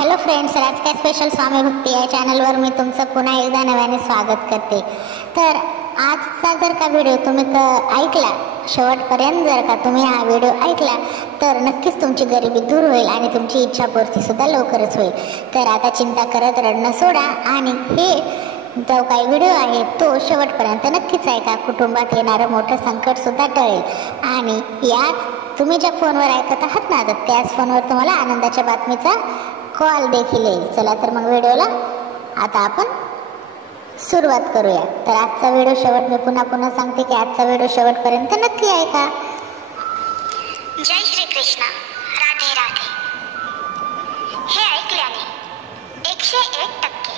Hello friends, राजकीय special स्वामी भक्ती या चॅनलवर मी तुमचं पुन्हा एकदा नव्याने स्वागत करते। तर आजचा जर का व्हिडिओ तुम्ही ऐकला शेवटपर्यंत, जर का तुम्ही हा व्हिडिओ ऐकला तर नक्कीच तुमची गरिबी दूर होईल आणि तुमची इच्छापूर्ती सुद्धा लवकरच होईल। तर आता चिंता करत रडणं सोडा आणि हे जो काही व्हिडिओ आहे तो शेवटपर्यंत नक्कीच ऐका। कुटुंबात येणारं मोठं संकट सुद्धा टळेल आणि याच तुम्ही ज्या फोनवर ऐकत आहात ना, तर त्याच फोनवर तुम्हाला आनंदाच्या बातमीचा कॉल देखील येईल। चला तर मग व्हिडिओला आता आपण सुरुवात करूया। तर आजचा व्हिडिओ शेवट मी पुन्हा सांगते की आजचा व्हिडिओ शेवटपर्यंत नक्की ऐका। जय श्री कृष्ण, राधे राधे। हे ऐकल्याने 101%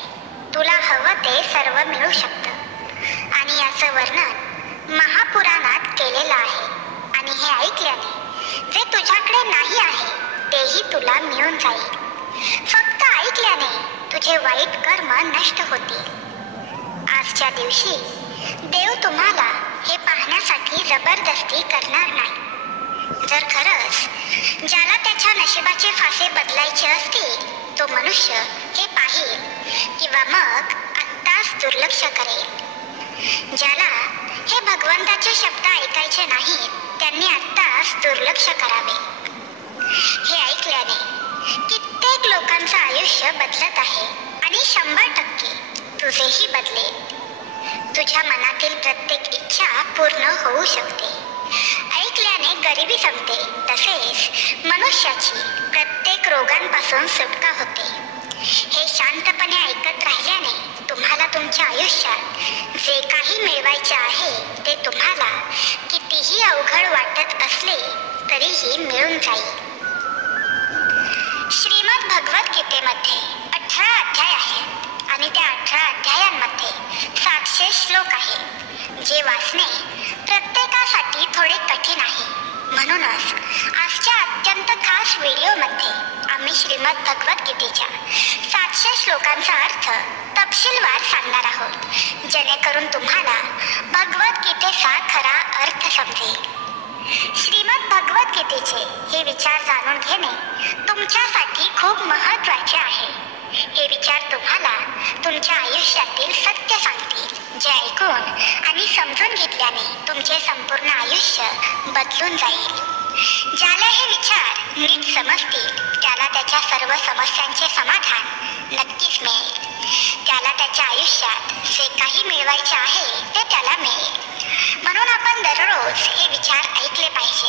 तुला हवं ते सर्व मिळू शकतं आणि याचं वर्णन महापुराणात केलेलं आहे। आणि हे ऐकल्याने जे तुझ्याकडे नाही आहे तेही तुला मिळून जाईल। फक्त ऐकल्याने तुझे वाईट कर्म नष्ट होतील। आजच्या दिवशी देव तुम्हाला हे पाहण्यासाठी जबरदस्ती करणार नाही। जर खरंच ज्याला त्याच्या नशिबाचे फासे बदलायचे असतील तो मनुष्य हे पाहिल किंवा मग आत्ताच दुर्लक्ष करेल। ज्याला हे भगवंताचे शब्द ऐकायचे नाहीत त्यांनी आत्ताच दुर्लक्ष करावे। हे ऐकल्याने कित्येक लोकांचं आयुष्य बदलत आहे आणि 100% तुझेही बदलेल। तुझ्या मनातील प्रत्येक इच्छा पूर्ण होऊ शकते। ऐकल्याने गरिबी संपते, तसेच मनुष्याची प्रत्येक रोगांपासून सुटका होते। हे शांतपणे ऐकत राहिल्याने तुम्हाला तुमच्या आयुष्यात जे काही मिळवायचे आहे ते तुम्हाला कितीही अवघड वाटत असले तरीही मिळून जाईल। श्रीमद भगवद्गीतेमध्ये 18 अध्याय आहेत आणि त्या 18 अध्यायांमध्ये 700 श्लोक आहेत, जे वाचणे प्रत्येकासाठी थोडे कठीण आहे। म्हणूनच आजच्या अत्यंत खास व्हिडिओमध्ये आम्ही श्रीमद भगवद्गीतेच्या 700 श्लोकांचा अर्थ तपशीलवार सांगणार आहोत, जेणेकरून तुम्हाला भगवद्गीतेचा खरा अर्थ समजेल। श्रीमद भगवद्गीतेचे हे विचार जाणून घेणे तुमच्यासाठी खूप महत्त्वाचे आहे। हे विचार तुम्हाला तुमच्या आयुष्यातील सत्य सांगतील, जे ऐकून आणि समजून घेतल्याने तुमचे संपूर्ण आयुष्य बदलून जाईल। ज्याला हे विचार नीट समजतील त्याला त्याच्या सर्व समस्यांचे समाधान नक्कीच मिळेल। त्याला त्याच्या आयुष्यात जे काही मिळवायचे आहे ते त्याला मिळेल। म्हणून आपण दररोज हे विचार ऐकले पाहिजे।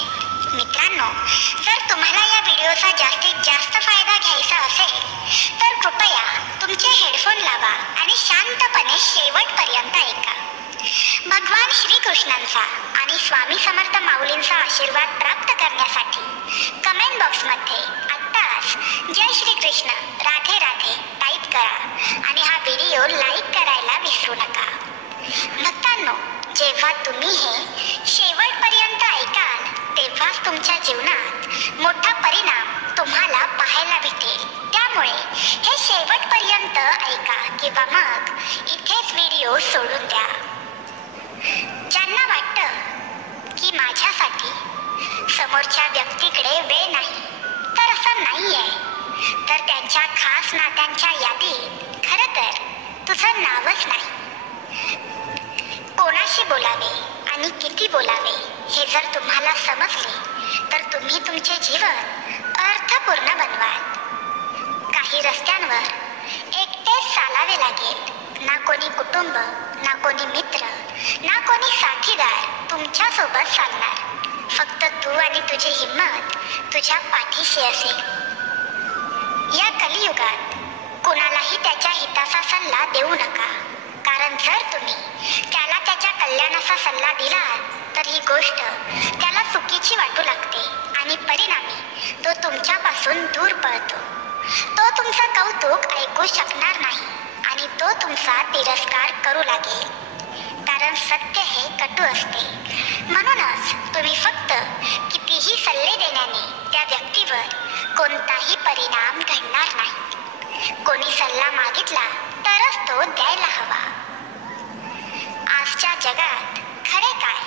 मित्रांनो, जर तुम्हाला या व्हिडिओचा जास्तीत जास्त फायदा घ्यायचा असेल तर कृपया तुमचे हेडफोन लावा आणि शांतपणे शेवटपर्यंत ऐका। भगवान श्रीकृष्णांचा आणि स्वामी समर्थ माऊलींचा आशीर्वाद प्राप्त करण्यासाठी कमेंट बॉक्समध्ये आत्ताच जय श्री कृष्ण, राधे राधे टाईप करा आणि हा व्हिडिओ लाईक करायला विसरू नका। भक्तांनो, जेव्हा तुम्ही हे शेवटपर्यंत ऐकाल तेव्हाच तुमच्या जीवनात मोठा परिणाम तुम्हाला पाहायला भेटेल। त्यामुळे हे शेवटपर्यंत ऐका किंवा मग इथेच व्हिडिओ सोडून द्या। ज्यांना वाटतं की माझ्यासाठी समोरच्या व्यक्तीकडे वेळ नाही, तर असं नाही आहे, तर त्यांच्या खास नात्यांच्या यादीत खरं तर तुझं नावच नाही। कोणाशी बोलावे आणि किती बोलावे हे जर तुम्हाला समजले तर तुम्ही तुमचे जीवन अर्थपूर्ण बनवाल। काही रस्त्यांवर एकटेच चालावे लागेल, ना कोणी कुटुंब, ना कोणी मित्र, ना कोणी साथीदार तुमच्या सोबत चालणार। फक्त तू आणि तुझी हिम्मत तुझ्या पाठीशी असेल। या कलियुगात कोणालाही त्याच्या हिताचा सल्ला देऊ नका, कारण जर तुम्ही त्याला त्याच्या कल्याणाचा सल्ला दिला तर ही गोष्ट त्याला चुकीची वाटू लागते आणि परिणामी तो तुमच्यापासून दूर पळतो। तो तुमचं कौतुक ऐकू शकणार नाही आणि तो तुमचा तिरस्कार करू लागेल, कारण सत्य हे कटू असते। म्हणूनच तुम्ही फक्त कितीही सल्ले देण्याने त्या व्यक्तीवर कोणताही परिणाम घडणार नाही। कोणी सल्ला मागितला तरच तो द्यायला हवा। आजच्या जगात खरे काय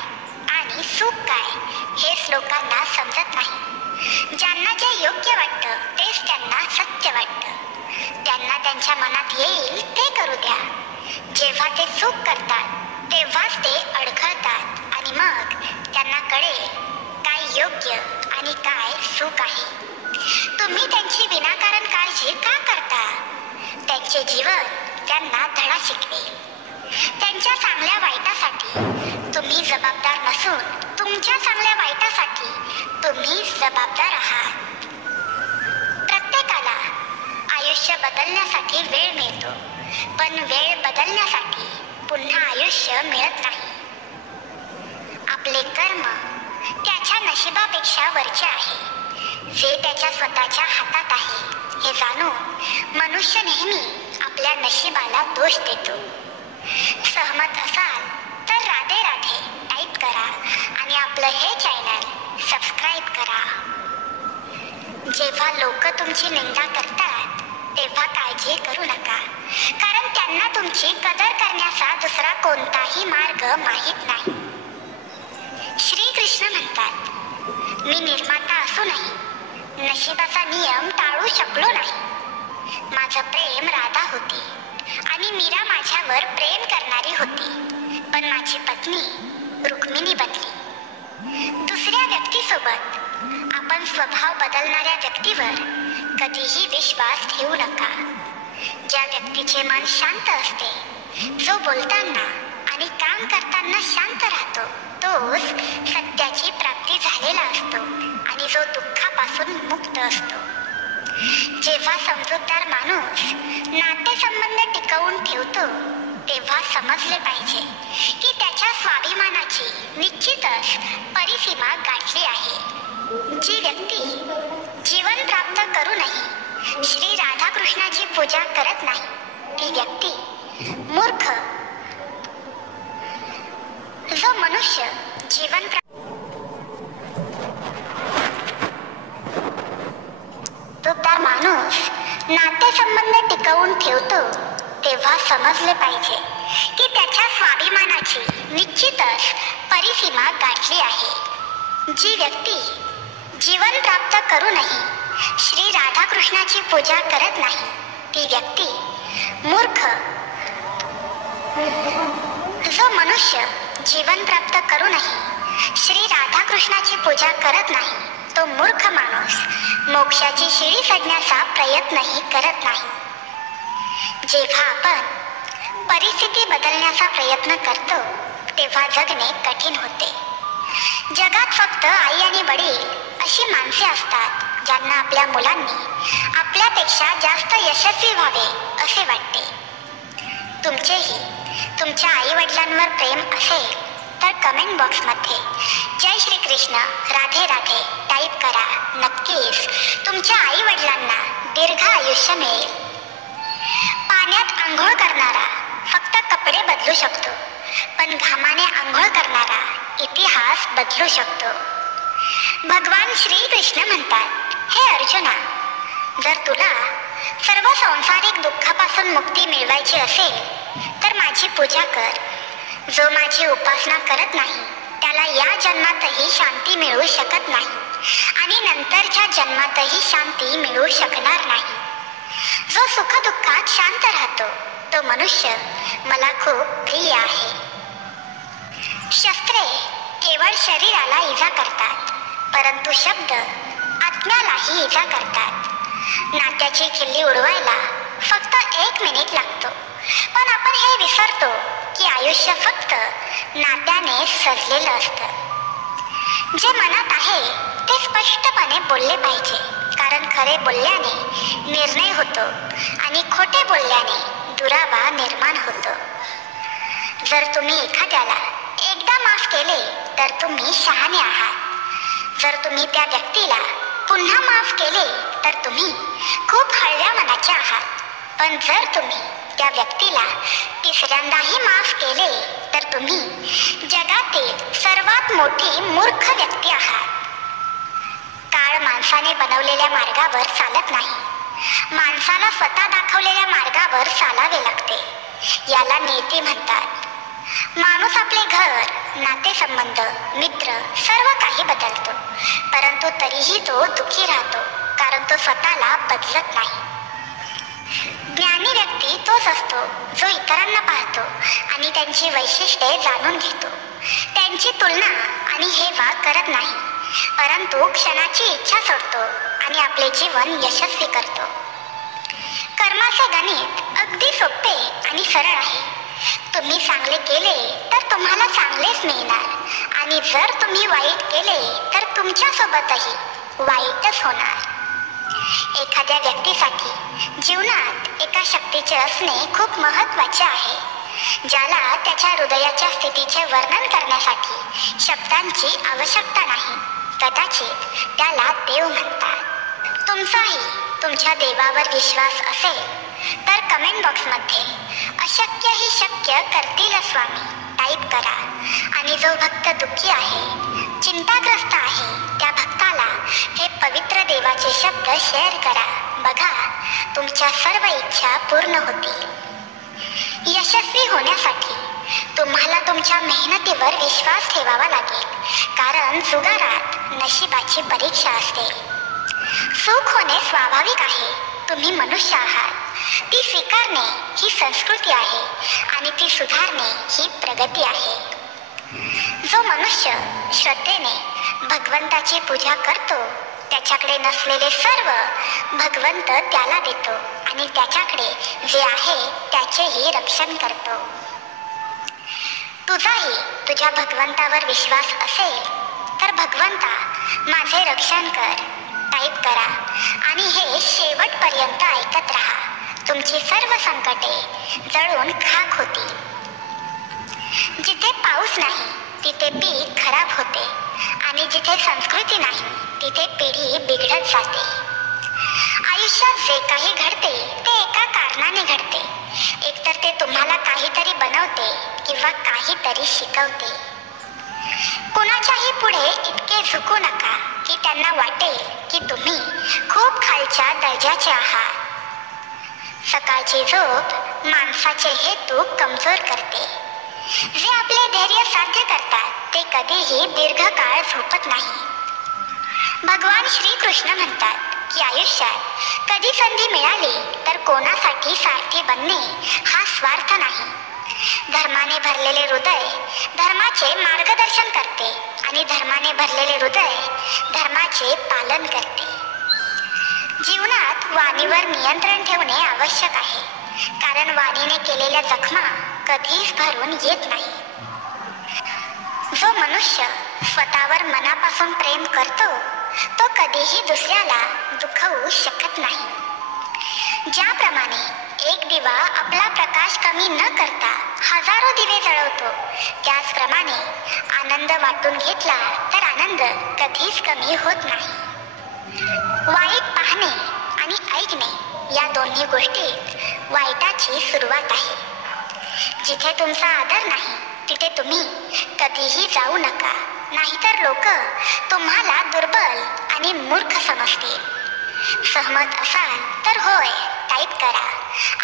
आणि सुख काय हेच लोकांना समजत नाही। ज्यांना जे योग्य वाटतं तेच त्यांना सत्य वाटतं। त्यांना त्यांच्या मनात येईल ते करू द्या. जेव्हा ते चूक करतात तेव्हाच ते अडखळतात आणि मग त्यांना कळेल काय योग्य आणि काय चूक आहे. तुम्ही त्यांची विनाकारण काळजी का करता? त्यांचे जीवन त्यांना धडा शिकवेल. त्यांच्या चांगल्या वाईटासाठी तुम्ही जबाबदार नसून तुमच्या चांगल्या वाईटासाठी तुम्ही जबाबदार आहात. प्रत्येकाला आयुष्य बदलण्यासाठी वेळ मिळतो, पण वेळ बदलण्यासाठी पुन्हा आयुष्य मिळत नाही. आपले कर्म त्याच्या नशिबापेक्षा वरचे आहे, जे त्याच्या स्वतःच्या हातात आहे हे जाणून मनुष्य नेहमी आपल्या नशिबाला दोष देतो. सहमत असाल तर राधे राधे टाईप करा आणि आपलं हे चॅनल सबस्क्राईब करा. जेव्हा लोक तुमची निंदा करतात तेव्हा काळजी करू नका, कारण त्यांना तुमची कदर करण्याचा दुसरा कोणताही मार्ग माहीत नाही. श्रीकृष्ण म्हणतात, मी निर्माता असूनही नशिबाचा नियम टाळू शकलो नाही. माझं प्रेम राधा होती आणि मीरा माझ्यावर प्रेम करणारी होती, पण माझी पत्नी रुक्मिणी बनली. दुसऱ्या व्यक्तीसोबत आपण स्वभाव बदलणाऱ्या व्यक्तीवर कधीही विश्वास ठेवू नका. ज्या व्यक्तीचे मन शांत असते, जो बोलताना आणि काम करताना शांत राहतो, तोच सत्याची प्राप्ती झालेला असतो आणि जो दुःखापासून मुक्त असतो. जेव्हा समजूतदार माणूस नातेसंबंध टिकवून ठेवतो तेव्हा समजले पाहिजे की त्याच्या स्वाभिमानाची निश्चितच परिसीमा गाठली आहे. जी व्यक्ती जीवन प्राप्त करूनही श्री राधाकृष्णाची पूजा करत नाही, ती व्यक्ती मूर्ख. जो मनुष्य जीवन समजूतदार माणूस नातेसंबंध टिकवून ठेवतो तेव्हा समजले पाहिजे की त्याच्या स्वाभिमानाची निश्चितच परिसीमा गाठली आहे. जी व्यक्ती जीवन प्राप्त करूनही श्री राधाकृष्णाची पूजा करत नाही, ती व्यक्ती मूर्ख. जो मनुष्य जीवन प्राप्त करूनही श्री राधाकृष्णाची पूजा करत नाही, तो मूर्ख माणूस मोक्षाची शिडी चढण्याचा प्रयत्नही करत नाही. जेव्हा आपण परिस्थिती बदलण्याचा प्रयत्न करतो तेव्हा जगणे कठीण होते. जगात फक्त आई आणि वडील अशी माणसे असतात ज्यांना आपल्या मुलांनी आपल्यापेक्षा जास्त यशस्वी व्हावे असे वाटते. तुमचेही तुमच्या आई वडिलांवर प्रेम असेल तर कमेंट बॉक्समध्ये जय श्री कृष्ण राधे राधे टाईप करा. नक्कीच तुमच्या आई वडिलांना दीर्घ आयुष्य मिळेल. पाण्यात आंघोळ करणारा फक्त कपडे बदलू शकतो, पण घामाने आंघोळ करणारा इतिहास बदलू शकतो. भगवान श्रीकृष्ण म्हणतात, हे अर्जुना, जर तुला सर्व सांसारिक दुःखापासून मुक्ती मिळवायची असेल तर माझी पूजा कर. जो माझी उपासना करत नाही त्याला या जन्मातही शांती मिळू शकत नाही आणि नंतरच्या जन्मातही शांती मिळू शकणार नाही. जो सुखदुःखात शांत राहतो तो मनुष्य मला खूप प्रिय आहे. शस्त्रे केवळ शरीराला इजा करतात, परंतु शब्द आत्म्यालाही इजा करतात. नात्याची खिल्ली उडवायला फक्त 1 मिनिट लागतो, पण आपण हे विसरतो की आयुष्य फक्त नात्याने सजलेलं असतं. जे मनात आहे ते स्पष्टपणे बोलले पाहिजे, कारण खरे बोलल्याने निर्णय होतो आणि खोटे बोलल्याने दुरावा निर्माण होतो. जर तुम्ही एखाद्याला एकदा माफ केले तर तुम्ही शहाणे आहात. जर तुम्ही त्या व्यक्तीला पुन्हा माफ केले तर तुम्ही खूप हळव्या मनाचे आहात. पण जर तुम्ही त्या व्यक्तीला तिसऱ्यांदाही माफ केले तर तुम्ही जगातील सर्वात मोठी मूर्ख व्यक्ती आहात. काळ माणसाने बनवलेल्या मार्गावर चालत नाही, माणसाला स्वतः दाखवलेल्या मार्गावर चालावे लागते. याला नीती म्हणतात. माणूस आपले घर, नातेसंबंध, मित्र सर्व काही बदलतो, परंतु तरीही तो दुःखी राहतो, कारण तो स्वतःला बदलत नाही. तोच असतो जो इतरांना पाहतो आणि त्यांची वैशिष्ट्ये जाणून घेतो, त्यांची तुलना आणि हेवा करत नाही, परंतु क्षणाची इच्छा सोडतो आणि आपले जीवन यशस्वी करतो. कर्माचे गणित अगदी सोपे आणि सरळ आहे. तुम्ही चांगले केले तर तुम्हाला चांगलेच मिळणार आणि जर तुम्ही वाईट केले तर तुमच्यासोबतही वाईटच होणार. एखाद्या व्यक्तीसाठी जीवनात एका शक्तीचे असणे खूप महत्त्वाचे आहे, ज्याला त्याच्या हृदयाच्या स्थितीचे वर्णन करण्यासाठी शब्दांची आवश्यकता नाही. कदाचित त्याला देव म्हणतात. तुमचाही तुमच्या देवावर विश्वास असेल तर कमेंट बॉक्समध्ये अशक्य ही शक्य करतील स्वामी टाईप करा आणि जो भक्त दुःखी आहे, चिंताग्रस्त आहे, त्या भक्ताला हे पवित्र देवाचे शब्द शेअर करा. बघा, तुमच्या सर्व इच्छा पूर्ण होतील. यशस्वी होण्यासाठी तुम्हाला तुमच्या मेहनतीवर विश्वास ठेवावा लागेल, कारण जुगारात नशिबाची परीक्षा असते. सुख होणे स्वाभाविक आहे. तुम्ही मनुष्य आहात. ती स्वीकारणे ही संस्कृती आहे आणि ती सुधारणे ही प्रगती आहे. जो मनुष्य श्रद्धेने भगवंताची पूजा करतो, त्याच्याकडे नसलेले सर्व भगवंत त्याला देतो आणि त्याच्याकडे जे आहे त्याचेही रक्षण करतो. तुझाही तुझ्या भगवंतावर विश्वास असेल तर भगवंता माझे रक्षण कर टाईप करा आणि हे शेवटपर्यंत ऐकत राहा. तुमची सर्व संकटे जळून खाक होतील. जिथे पाऊस नाही तिथे पीक खराब होते आणि जिथे संस्कृती नाही तिथे पिढी बिघडत जाते. आयुष्यात जे काही घडते ते एका कारणाने घडते. एकतर ते तुम्हाला काहीतरी बनवते किंवा काहीतरी शिकवते. कुणाच्याही पुढे इतके झुकू नका की त्यांना वाटेल की तुम्ही खूप खालच्या दर्जाचे आहात. सकाळची झोप माणसाचे हेतू कमजोर करते. जे आपले धैर्य साध्य करतात ते कधीही दीर्घकाळ झोपत नाही. भगवान श्रीकृष्ण म्हणतात की आयुष्यात कधी संधी मिळाली तर कोणासाठी सारथी बनणे हा स्वार्थ नाही. धर्माने भरलेले हृदय धर्माचे मार्गदर्शन करते आणि धर्माने भरलेले हृदय धर्माचे पालन करते. जीवनात वाणीवर नियंत्रण ठेवणे आवश्यक आहे, कारण वाणीने केलेल्या जखमा कधीच भरून येत नाही. जो मनुष्य स्वतःवर मनापासून प्रेम करतो तो कधीही दुसऱ्याला दुखवू शकत नाही. ज्याप्रमाणे एक दिवा आपला प्रकाश कमी न करता हजारो दिवे जळवतो, त्याचप्रमाणे आनंद वाटून घेतला तर आनंद कधीच कमी होत नाही. वाईट पाहणे आणि ऐकणे या दोन्ही गोष्टीत वाईटाची सुरुवात आहे. जिथे तुमचा आदर नाही तिथे तुम्ही कधीही जाऊ नका, नाहीतर लोक तुम्हाला दुर्बल आणि मूर्ख समजतील. सहमत असाल तर होय टाईप करा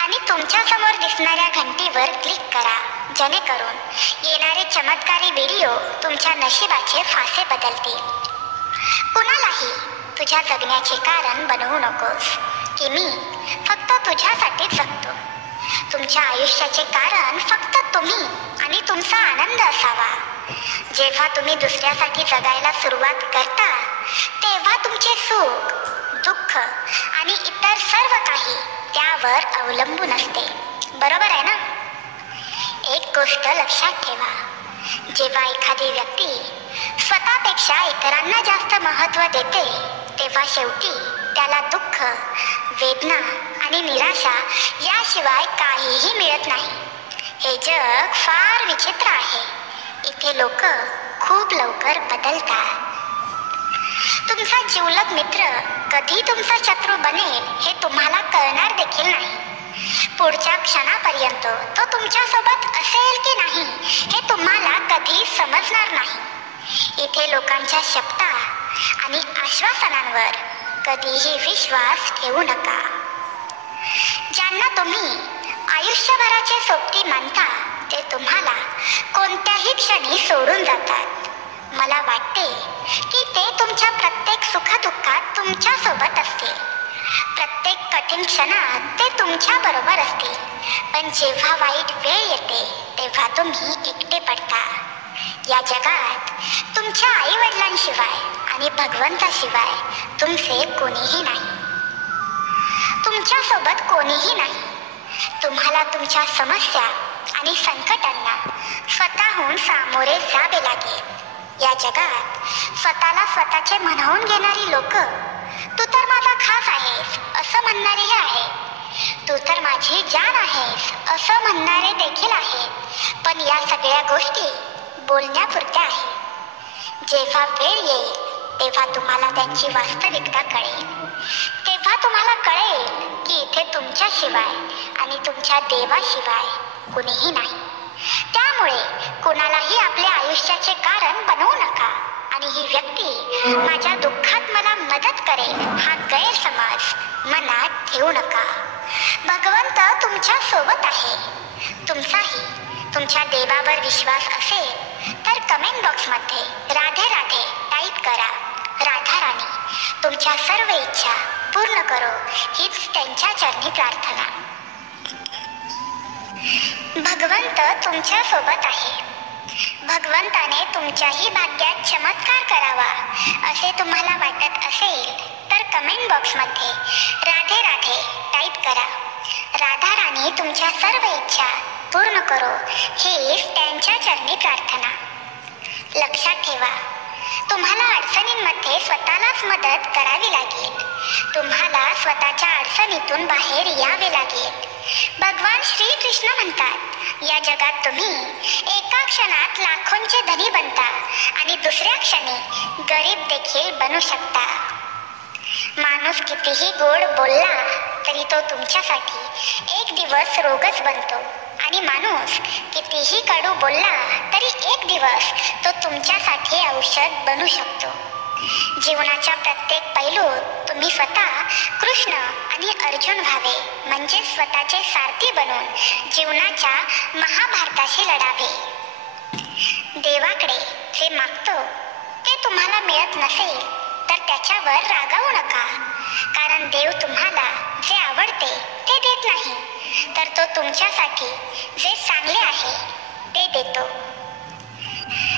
आणि तुमच्या समोर दिसणाऱ्या घंटीवर क्लिक करा, जेणेकरून येणारे चमत्कारी व्हिडिओ तुमच्या नशिबाचे फासे बदलतील. कुणालाही तुझ्या जगण्याचे कारण बनवू नकोस की मी फक्त तुझ्यासाठीच जगतो. तुमच्या आयुष्याचे कारण फक्त तुम्ही आणि तुमचा आनंद असावा. जेव्हा तुम्ही दुसऱ्यासाठी जगायला सुरुवात करता तेव्हा तुमचे सुख, दुःख आणि इतर सर्व काही त्यावर अवलंबून असते. बरोबर आहे ना? एक गोष्ट लक्षात ठेवा, जेव्हा एखादी व्यक्ती स्वतःपेक्षा इतरांना जास्त महत्त्व देते तेव्हा शेवटी त्याला दुःख, वेदना आणि निराशा याशिवाय काहीही मिळत नाही. हे जग फार विचित्र आहे. इथे लोक खूप लवकर बदलतात. तुमचा जिवलग मित्र कधी तुमचा शत्रू बनेल हे तुम्हाला कळणार देखील नाही. पुढच्या क्षणापर्यंत तो तुमच्यासोबत असेल की नाही हे तुम्हाला कधी समजणार नाही. इथे लोकांच्या शब्दा आणि आश्वासनांवर कधीही विश्वास ठेवू नका. ज्यांना तुम्ही आयुष्यभराचे सोबती मानता ते तुम्हाला कोणत्याही क्षणी सोडून जातात. मला वाटते की ते तुमच्या प्रत्येक सुखदुःखात तुमच्या सोबत असतील. प्रत्येक कठीण क्षणात ते तुमच्या बरोबर असतील, पण जेव्हा वाईट वेळ येते तेव्हा तुम्ही एकटे पडता. या जगात तुमच्या आई वडिलांशिवाय आणि भगवंताशिवाय तुमचे कोणीही नाही. तुमच्यासोबत कोणीही नाही. तुम्हाला तुमच्या समस्या आणि संकटांना स्वतःहून सामोरे जावे लागेल. या जगात स्वतःला स्वतःचे म्हणवून घेणारी लोक, तू तर माझा खास आहेस असं म्हणणारेही आहे, तू तर माझी जान आहेस असं म्हणणारे देखील आहे. पण या सगळ्या गोष्टी बोलण्यापुरत्या आहे. जेव्हा वेळ येईल तेव्हा तुम्हाला त्यांची वास्तविकता कळेल. तेव्हा तुम्हाला कळेल की इथे तुमच्याशिवाय आणि तुमच्या देवाशिवाय कुणीही नाही. त्यामुळे कुणालाही आपल्या आयुष्याचे कारण बनवू नका आणि ही व्यक्ती माझ्या दुःखात मला मदत करेल हा गैरसमज मनात ठेवू नका. भगवंत तुमच्या सोबत आहे. तुमच्या देवावर विश्वास असेल तर कमेंट बॉक्समध्ये राधे राधे टाईप करा. राधा राणी तुमच्या सर्व इच्छा पूर्ण करो हीच त्यांच्या चरणी प्रार्थना. भगवंत तुमच्या सोबत आहे. भगवंताने तुमच्याही भाग्यात चमत्कार करावा असे तुम्हाला वाटत असेल तर कमेंट बॉक्समध्ये राधे राधे टाईप करा. राधा राणी तुमच्या सर्व इच्छा पूर्ण करो हीच त्यांच्या चरणी प्रार्थना. लक्षात ठेवा, तुम्हाला अडचणींमध्ये स्वतःलाच मदत करावी लागेल. तुम्हाला स्वतःच्या अडचणीतून बाहेर यावे लागेल. भगवान श्रीकृष्ण म्हणतात, या जगात तुम्ही एका क्षणात लाखोंचे धनी बनता आणि दुसऱ्या क्षणी गरीब देखील बनू शकता. माणूस कितीही गोड बोलला तरी तो तुमच्यासाठी एक दिवस रोगच बनतो आणि माणूस कितीही कडू बोलला तरी एक दिवस तो तुमच्यासाठी औषध बनू शकतो. जीवनाच्या प्रत्येक पैलूत तुम्ही स्वतः कृष्ण आणि अर्जुन व्हावे, म्हणजे स्वतःचे सारथी बनून जीवनाच्या महाभारताशी लढावे. देवाकडे जे मागतो ते तुम्हाला मिळत नसेल तर त्याच्यावर रागावू नका, कारण देव तुम्हाला जे आवडते ते देत नाही, तर तो तुमच्यासाठी जे चांगले आहे ते देतो.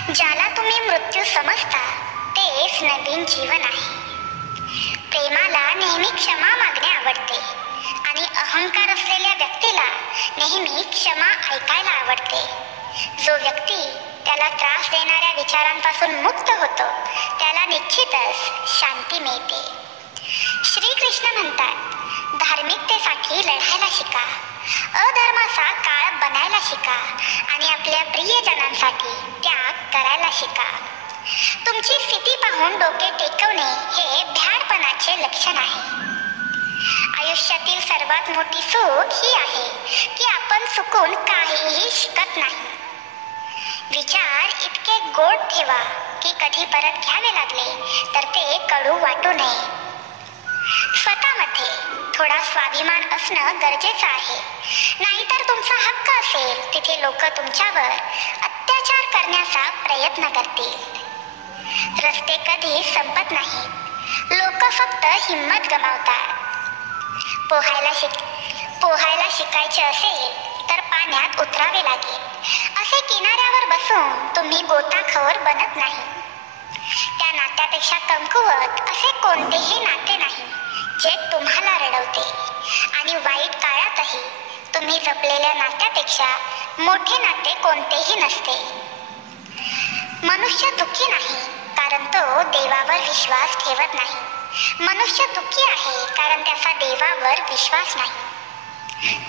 ज्याला तुम्ही मृत्यू समजता तेच नवीन जीवन आहे. प्रेमाला नेहमी क्षमा मागणे आवडते आणि अहंकार असलेल्या व्यक्तीला नेहमी क्षमा ऐकायला आवडते. जो व्यक्ती त्याला त्रास देणाऱ्या विचारांपासून मुक्त होतो त्याला निश्चितच शांती मिळते. श्रीकृष्ण म्हणतात, धार्मिकतेसाठी लढायला शिका, अधर्माचा काळ बनायला शिका आणि आपल्या प्रियजनांसाठी त्याग करायला शिका. तुमची स्थिती पाहून डोके टेकवणे हे भ्याडपणाचे लक्षण आहे. आयुष्यातील सर्वात मोठी चूक ही आहे की आपण चुकून काहीही शिकत नाही. विचार इतके गोड ठेवा की कधी परत घ्यावे लागले तर ते कडू वाटू नये. स्वतःमध्ये थोडा स्वाभिमान असणं गरजेचं आहे, नाहीतर तुमचा हक्क असेल तिथे लोक तुमच्यावर अत्याचार करण्याचा प्रयत्न करतील. रस्ते कधी संपत नाहीत, लोक फक्त हिंमत गमावतात. पोहायला शिकायचे असेल तर पाण्यात उतरावे लागेल. असे किनाऱ्यावर बसून तुम्ही गोताखोर बनत नाही. त्या नात्यापेक्षा कमकुवत असे कोणतेही नाते नाही जे तुम्हाला रडवते आणि वाईट काळातही तुम्ही जपलेल्या नात्यापेक्षा मोठे नाते कोणतेही नसते. मनुष्य दुःखी नाही कारण तो देवावर विश्वास ठेवत नाही. मनुष्य दुःखी आहे कारण त्याचा देवावर विश्वास नाही.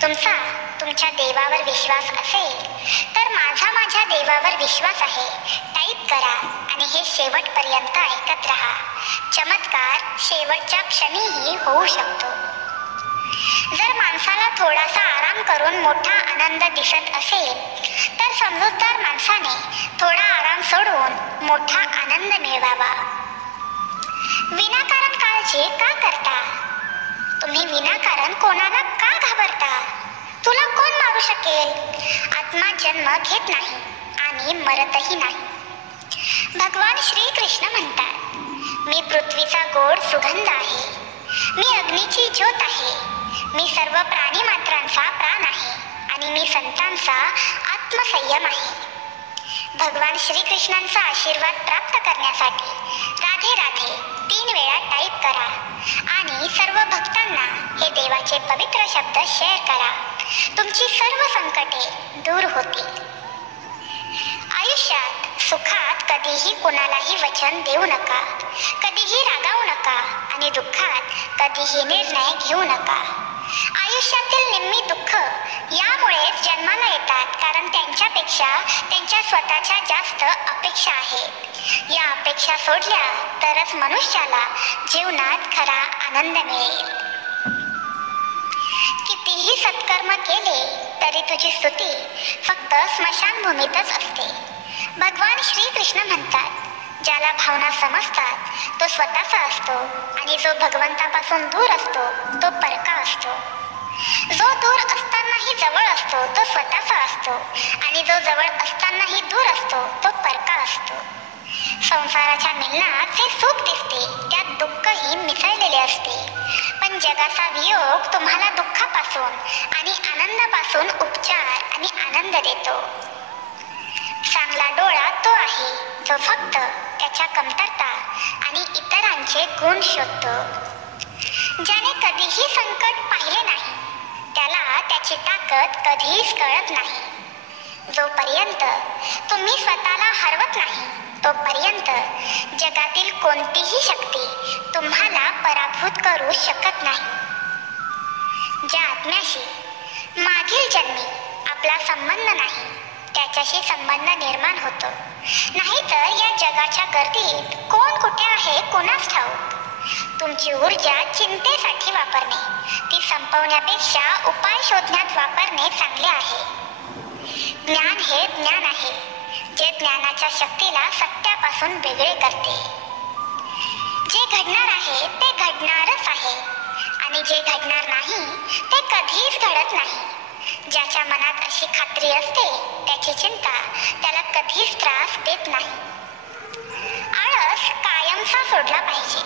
तुमच्या देवावर विश्वास असेल तर माझ्या देवावर विश्वास आहे टाईप करा आणि हे शेवटपर्यंत ऐकत राहा. चमत्कार शेवटच्या क्षणीही होऊ शकतो. जर माणसाला थोडासा आराम करून मोठा आनंद दिसत असेल तर समजूतदार माणसाने थोडा आराम सोडून मोठा आनंद मिळवावा. विनाकारण काळजी का करता? तुम्ही विनाकारण कोणाला का घाबरता? तुला कोण मारू शकेल? आत्मा जन्म घेत नाही आणि मरतही नाही. भगवान श्रीकृष्ण म्हणतात, मी पृथ्वीचा गोड सुगंध आहे. मी अग्नीची ज्योत आहे. मी सर्व प्राणी मात्रांचा प्राण आहे आणि मी संतांचा आत्मसंयम आहे. भगवान श्रीकृष्णांचा आशीर्वाद प्राप्त करण्यासाठी राधे राधे 3 वेळा टाईप करा आणि सर्व भक्तांना हे देवाचे पवित्र शब्द शेअर करा. तुमची सर्व संकटे दूर होतील. आयुष्यात सुखात कधीही कुणालाही वचन देऊ नका, कधीही रागावू नका आणि दुःखात कधीही निर्णय घेऊ नका. आयुष्यातील निम्मी दुःख यामुळेच जन्माला येतात, कारण त्यांच्यापेक्षा त्यांच्या स्वतःच्या जास्त अपेक्षा आहेत. या अपेक्षा सोडल्या तरच मनुष्याला जीवनात खरा आनंद मिळेल. कितीही सत्कर्म केले तरी तुझी स्तुती फक्त स्मशानभूमीतच असते. भगवान श्रीकृष्ण म्हणतात, ज्याला भावना समजतात तो स्वतःचा असतो आणि जो भगवंतापासून दूर असतो तो परका असतो. जो दूर असतानाही जवळ असतो तो स्वतःचा असतो आणि जो जवळ असतानाही दूर असतो तो परका असतो. संसाराच्या मिलनात जे सुख दिसते त्यात दुःखही मिसळलेले असते, पण जगाचा वियोग तुम्हाला दुःखापासून आणि आनंदापासून उपचार आणि आनंद देतो. चांगला डोळा तो आहे जो फक्त त्याच्या कमतरता आणि इतरांचे गुण शोधतो. ज्याने कधीही संकट पाहिले नाही त्याला त्याची ताकद कधीच कळत नाही. जोपर्यंत तुम्ही स्वतःला हरवत नाही तोपर्यंत जगातील कोणतीही शक्ती तुम्हाला पराभूत करू शकत नाही. ज्या आत्म्याशी मागील जन्मी आपला संबंध नाही त्याच्याशी संबंध निर्माण होतो. नाहीतर या जगाच्या गर्दीत कोण कुठे आहे कोणास ठाऊक. तुमची ऊर्जा चिंतेसाठी वापरणे, ती संपवण्यापेक्षा उपाय शोधण्यात वापरणे चांगले आहे. ज्ञान हे ज्ञान आहे जे ज्ञानाच्या शक्तीला सत्यापासून वेगळे करते. जे घडणार आहे ते घडणारच आहे आणि जे घडणार नाही ते कधीच घडत नाही. ज्याच्या मनात अशी खात्री असते त्याची चिंता त्याला कधीच त्रास देत नाही. आळस कायमचा सोडला पाहिजे.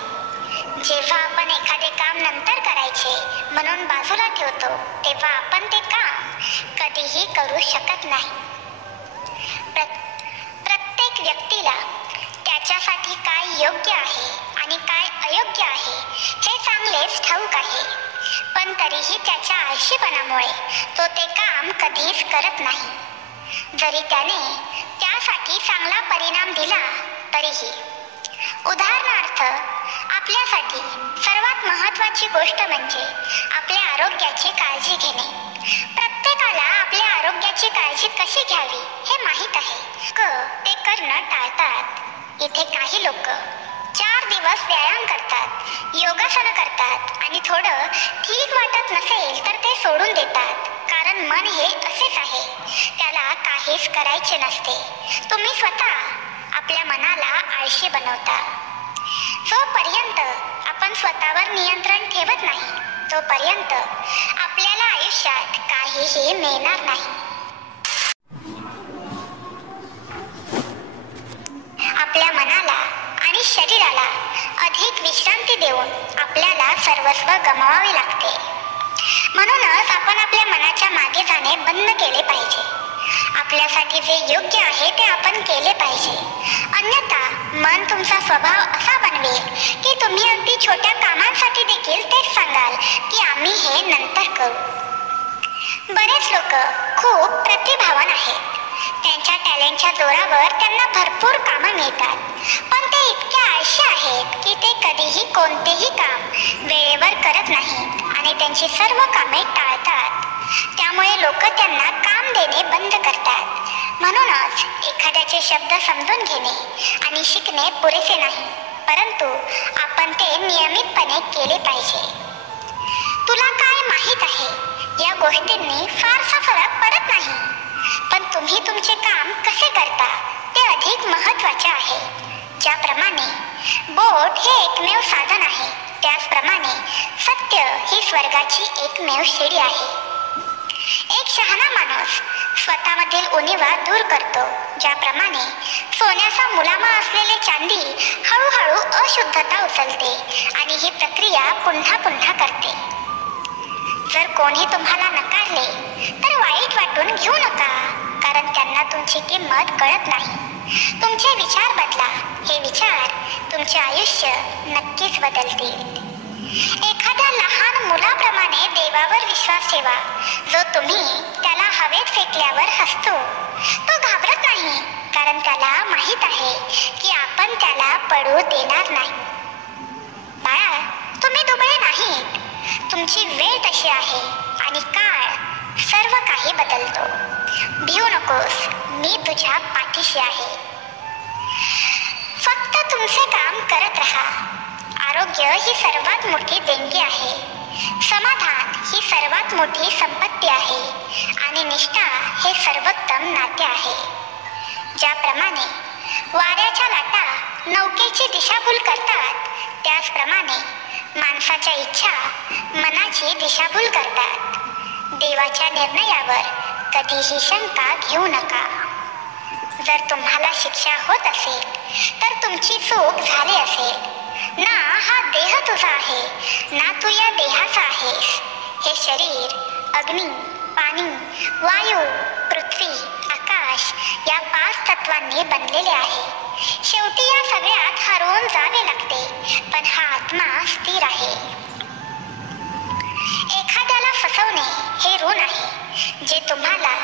जेव्हा आपण एखादे काम नंतर करायचे म्हणून बाजूला ठेवतो तेव्हा आपण ते काम कधीही करू शकत नाही. प्रत्येक व्यक्तीला त्याच्यासाठी काय योग्य आहे आणि काय अयोग्य आहे हे चांगलेच ठाऊक आहे, पण तरीही त्याच्या आळशीपणामुळे तो ते काम कधीच करत नाही. जरी त्याने त्यासाठी चांगला परिणाम दिला तरीही. उदाहरणार्थ, आपल्यासाठी सर्वात महत्त्वाची गोष्ट म्हणजे आपल्या आरोग्याची काळजी घेणे. प्रत्येकाला आपल्या आरोग्याची काळजी कशी घ्यावी हे माहीत आहे, ते करणं टाळतात. इथे काही लोक 4 दिवस व्यायाम करतात, योगासन करतात आणि थोडं ठीक वाटत नसेल तर ते सोडून देतात, कारण मन हे असेच आहे, त्याला काहीच करायचे नसते. तुम्ही स्वतः आपल्या मनाला आळशी बनवता. जोपर्यंत आपण स्वतःवर नियंत्रण ठेवत नाही तोपर्यंत आपल्याला आयुष्यात काहीही मिळणार नाही. आपल्या मनाला आणि शरीराला अधिक विश्रांती देऊन आपल्याला सर्वस्व गमवावे लागते. म्हणूनच आपण आपल्या मनाच्या मागे जाणे बंद केले पाहिजे. आपल्यासाठी जे योग्य आहे ते आपण केले पाहिजे. अन्यथा मन तुमचा स्वभाव असा बनवेल की तुम्ही अगदी छोट्या कामांसाठी देखील तेच सांगाल की आम्ही हे नंतर करू. बरेच लोक खूप प्रतिभावान आहेत. त्यांच्या टॅलेंटच्या जोरावर त्यांना भरपूर कामं मिळतात, पण ते इतके आळशी आहेत की ते कधीही कोणतेही काम वेळेवर करत नाहीत आणि त्यांची सर्व कामे टाळतात. त्यामुळे लोक त्यांना काम देणे बंद करतात. म्हणूनच एखाद्याचे शब्द समजून घेणे आणि शिकणे पुरेसे नाही, परंतु आपण ते नियमितपणे केले पाहिजे. तुला काय माहीत आहे, या गोष्टींनी फारसा फरक पडत नाही, पण तुम्ही तुमचे काम कसे करता ते अधिक महत्त्वाचे आहे. ज्याप्रमाणे बोट हे एकमेव साधन आहे, त्याचप्रमाणे सत्य ही स्वर्गाची एकमेव शिडी आहे. एक शहाणा माणूस स्वतःमधील उणीवा दूर करतो, ज्याप्रमाणे सोन्याचा मुलामा असलेले चांदी हळूहळू अशुद्धता उचलते आणि ही प्रक्रिया पुन्हा पुन्हा करते. जर कोणी तुम्हाला नकारले तर वाईट वाटून घेऊ नका, कारण त्यांना तुमची किंमत कळत नाही. तुमचे विचार बदला, हे विचार तुमचे आयुष्य नक्कीच बदलतील. एखाद्या लहान मुलाप्रमाणे देवावर विश्वास ठेवा, जो तुम्ही त्याला हवेत फेकल्यावर हसतो. तो घाबरत नाही, कारण त्याला माहित आहे की आपण त्याला पडू देणार नाही. बाळा, तुम्ही दुबळे नाहीत. तुमची वेळ तशी आहे आणि काळ सर्व काही बदलतो. भिऊ नकोस, मी तुझ्या पाठीशी आहे. फक्त तुमचे काम करत राहा. आरोग्य ही सर्वात मोठी देणगी आहे. समाधान ही सर्वात मोठी संपत्ती आहे आणि निष्ठा हे सर्वोत्तम नाते आहे. ज्याप्रमाणे वाऱ्याच्या लाटा नौकेची दिशाभूल करतात, त्याचप्रमाणे माणसाच्या इच्छा मनाची दिशाभूल करतात. देवाच्या निर्णयावर कधीही शंका घेऊ नका. जर तुम्हाला शिक्षा होत असेल तर तुमची चूक झाली असेल. ना हा देह तुझा आहे, ना तू या देहाचा आहेस. हे शरीर अग्नी, पाणी, वायू, पृथ्वी, आकाश या 5 तत्वांनी बनलेले आहे. शेवटी या सगळ्यात हरवून जावे लागते, पण हा आत्मा स्थिर आहे. एखाद्याला फसवणे हे ऋण आहे, जे तुम्हाला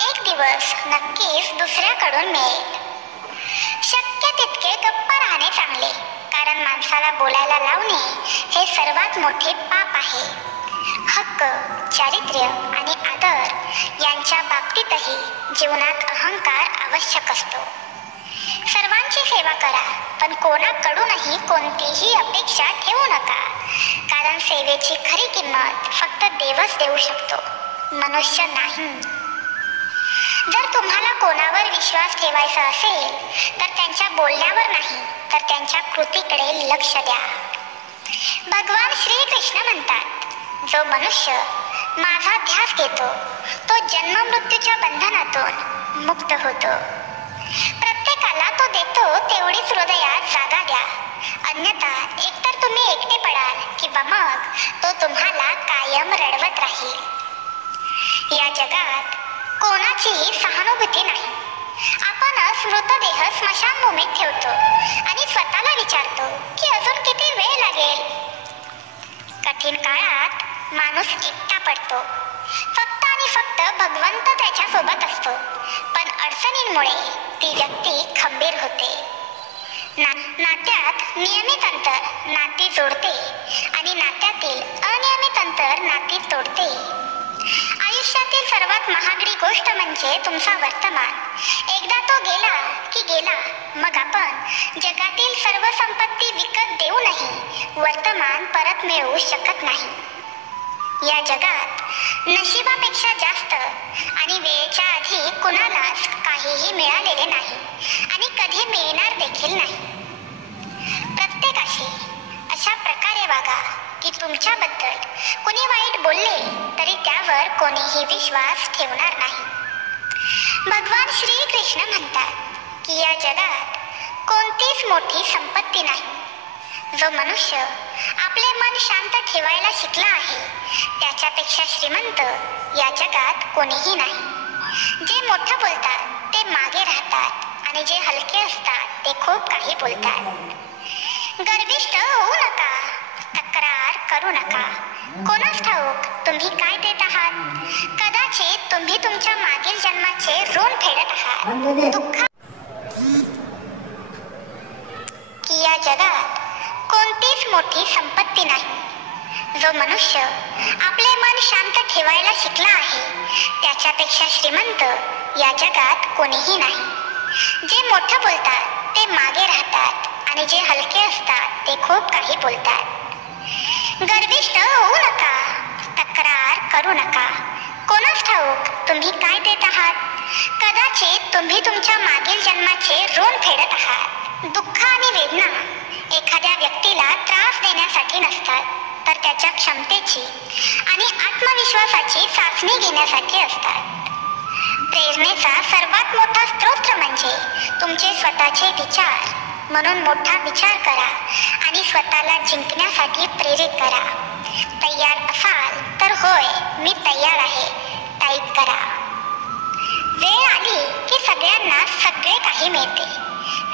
एक दिवस नक्कीच दुसऱ्याकडून मिळेल. शक्य तितके गप्प राहणे चांगले, कारण माणसाला बोलायला लावणे हे सर्वात मोठे पाप आहे. हक्क, चारित्र्य आणि आदर यांच्या बाबतीतही जीवनात अहंकार आवश्यक असतो. सर्वांची सेवा करा, पण कोणाकडूनही कोणतीही अपेक्षा ठेवू नका, कारण सेवेची खरी किंमत फक्त देवच देऊ शकतो, मनुष्य नाही. जर तुम्हाला कोणावर विश्वास ठेवायचा असेल तर त्यांच्या बोलण्यावर नाही, तर त्यांच्या कृतीकडे लक्ष द्या. भगवान श्रीकृष्ण म्हणतात, जो मनुष्य माझा ध्यास घेतो तो जन्म मृत्यूच्या बंधनातून मुक्त होतो. प्रत्येकाला तो देतो तेवढीच हृदयात जागा द्या, अन्यथा एकतर तुम्ही एकटे पडाल किंवा मग तो तुम्हाला कायम रडवत राहील. या जगात कोणाचीही सहानुभूती नाही. आपणच मृतदेह स्मशानभूमीत ठेवतो आणि स्वतःला विचारतो की अजून किती वेळ लागेल. कठीण काळात माणूस एकटा पडतो. फक्त आणि फक्त भगवंत त्याच्या सोबत असतो, पण अडचणींमुळे ती व्यक्ती खंबीर होते. नात्यात नियमित अंतर नाती जोडते आणि नात्यातील अनियमित अंतर नाती तोडते. आयुष्यातील सर्वात महागडी गोष्ट म्हणजे तुमचा वर्तमान. एकदा तो गेला की गेला. मग आपण जगातील सर्व संपत्ती विकत देऊनही वर्तमान परत मिळवू शकत नाही. या जगात नशिबापेक्षा जास्त आणि वेळेच्या आधी कुणालाच काहीही मिळालेले नाही आणि कधी मिळणार देखील नाही. प्रत्येकाशी अशा प्रकारे वागा की तुमच्याबद्दल कोणी वाईट बोलले तरी त्यावर कोणीही विश्वास ठेवणार नाही. भगवान श्रीकृष्ण म्हणतात की या जगात कोणतीच मोठी संपत्ती नाही. जो मनुष्य आपले मन शांत ठेवायला शिकला आहे त्याच्यापेक्षा श्रीमंत या जगात कोणीही नाही. जे मोठं बोलतात ते मागे राहतात आणि जे हलके असतात ते खूप काही बोलतात. गर्विष्ठ होऊ नका, तक्रार करू नका. कोणास ठाऊक तुम्ही काय देत आहात. कदाचित तुम्ही तुमच्या मागील जन्माचे ऋण फेडत आहात. दुःख की या जगात कोणतीच मोठी संपत्ती नाही. जो मनुष्य आपले मन शांत ठेवायला शिकला आहे त्याच्यापेक्षा श्रीमंत या जगात कोणीही नाही. जे मोठं बोलतात ते मागे राहतात आणि जे हलके असतात ते खूप काही बोलतात. गर्विष्ठ होऊ नका, तक्रार करू नका. कोणास ठाऊक तुम्ही काय देत आहात. कदाचित तुम्ही तुमच्या मागील जन्माचे ऋण फेडत आहात. दुःख आणि वेदना एखाद्या व्यक्तीला त्रास देण्यासाठी नसतात, तर त्याच्या क्षमतेची आणि आत्मविश्वासाची चाचणी घेण्यासाठी असतात. प्रेरणेचा सर्वात मोठा स्रोत म्हणजे तुमचे स्वतःचे विचार. म्हणून मोठा विचार करा आणि स्वतःला जिंकण्यासाठी प्रेरित करा. तयार असाल तर होय मी तयार आहे टाईप करा. वेळ आली की सगळ्यांना सगळे काही मिळते.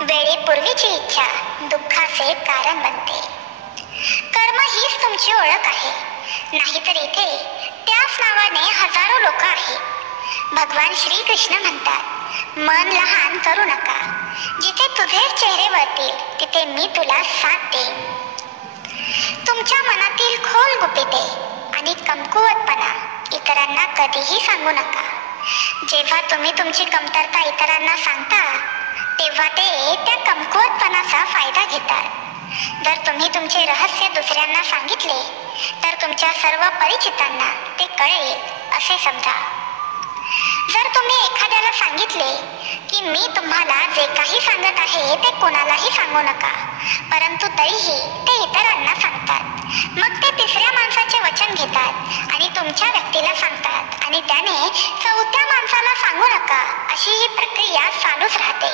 वेळेपूर्वीची इच्छा दुःखाचे कारण बनते. कर्म हीच तुमची ओळख आहे. नाहीतर इथे त्याच नावाने हजारो लोक आहेत. भगवान श्रीकृष्ण म्हणतात, मन लहान करू नका. जिथे तुझे चेहरे वळतील तिथे मी तुला साथ देईन. तुमच्या मनातील खोल गुपिते आणि कमकुवतपणा इतरांना कधीही सांगू नका. जेव्हा तुम्ही तुमची कमतरता इतरांना सांगता तेव्हा ते त्या कमकुवतपणाचा फायदा घेतात. जर तुम्ही तुमचे रहस्य दुसऱ्यांना सांगितले तर तुमच्या सर्व परिचितांना ते कळेल असे समजा. जर तुम्ही एखाद्याला सांगितले की मी तुम्हाला जे काही सांगत आहे ते कोणालाही सांगू नका, परंतु तरीही ते इतरांना सांगतात, मग ते तिसऱ्या माणसाचे वचन घेतात आणि तुमच्या व्यक्तीला सांगतात आणि त्याने चौथ्या माणसाला सांगू नका, अशी ही प्रक्रिया चालूच राहते.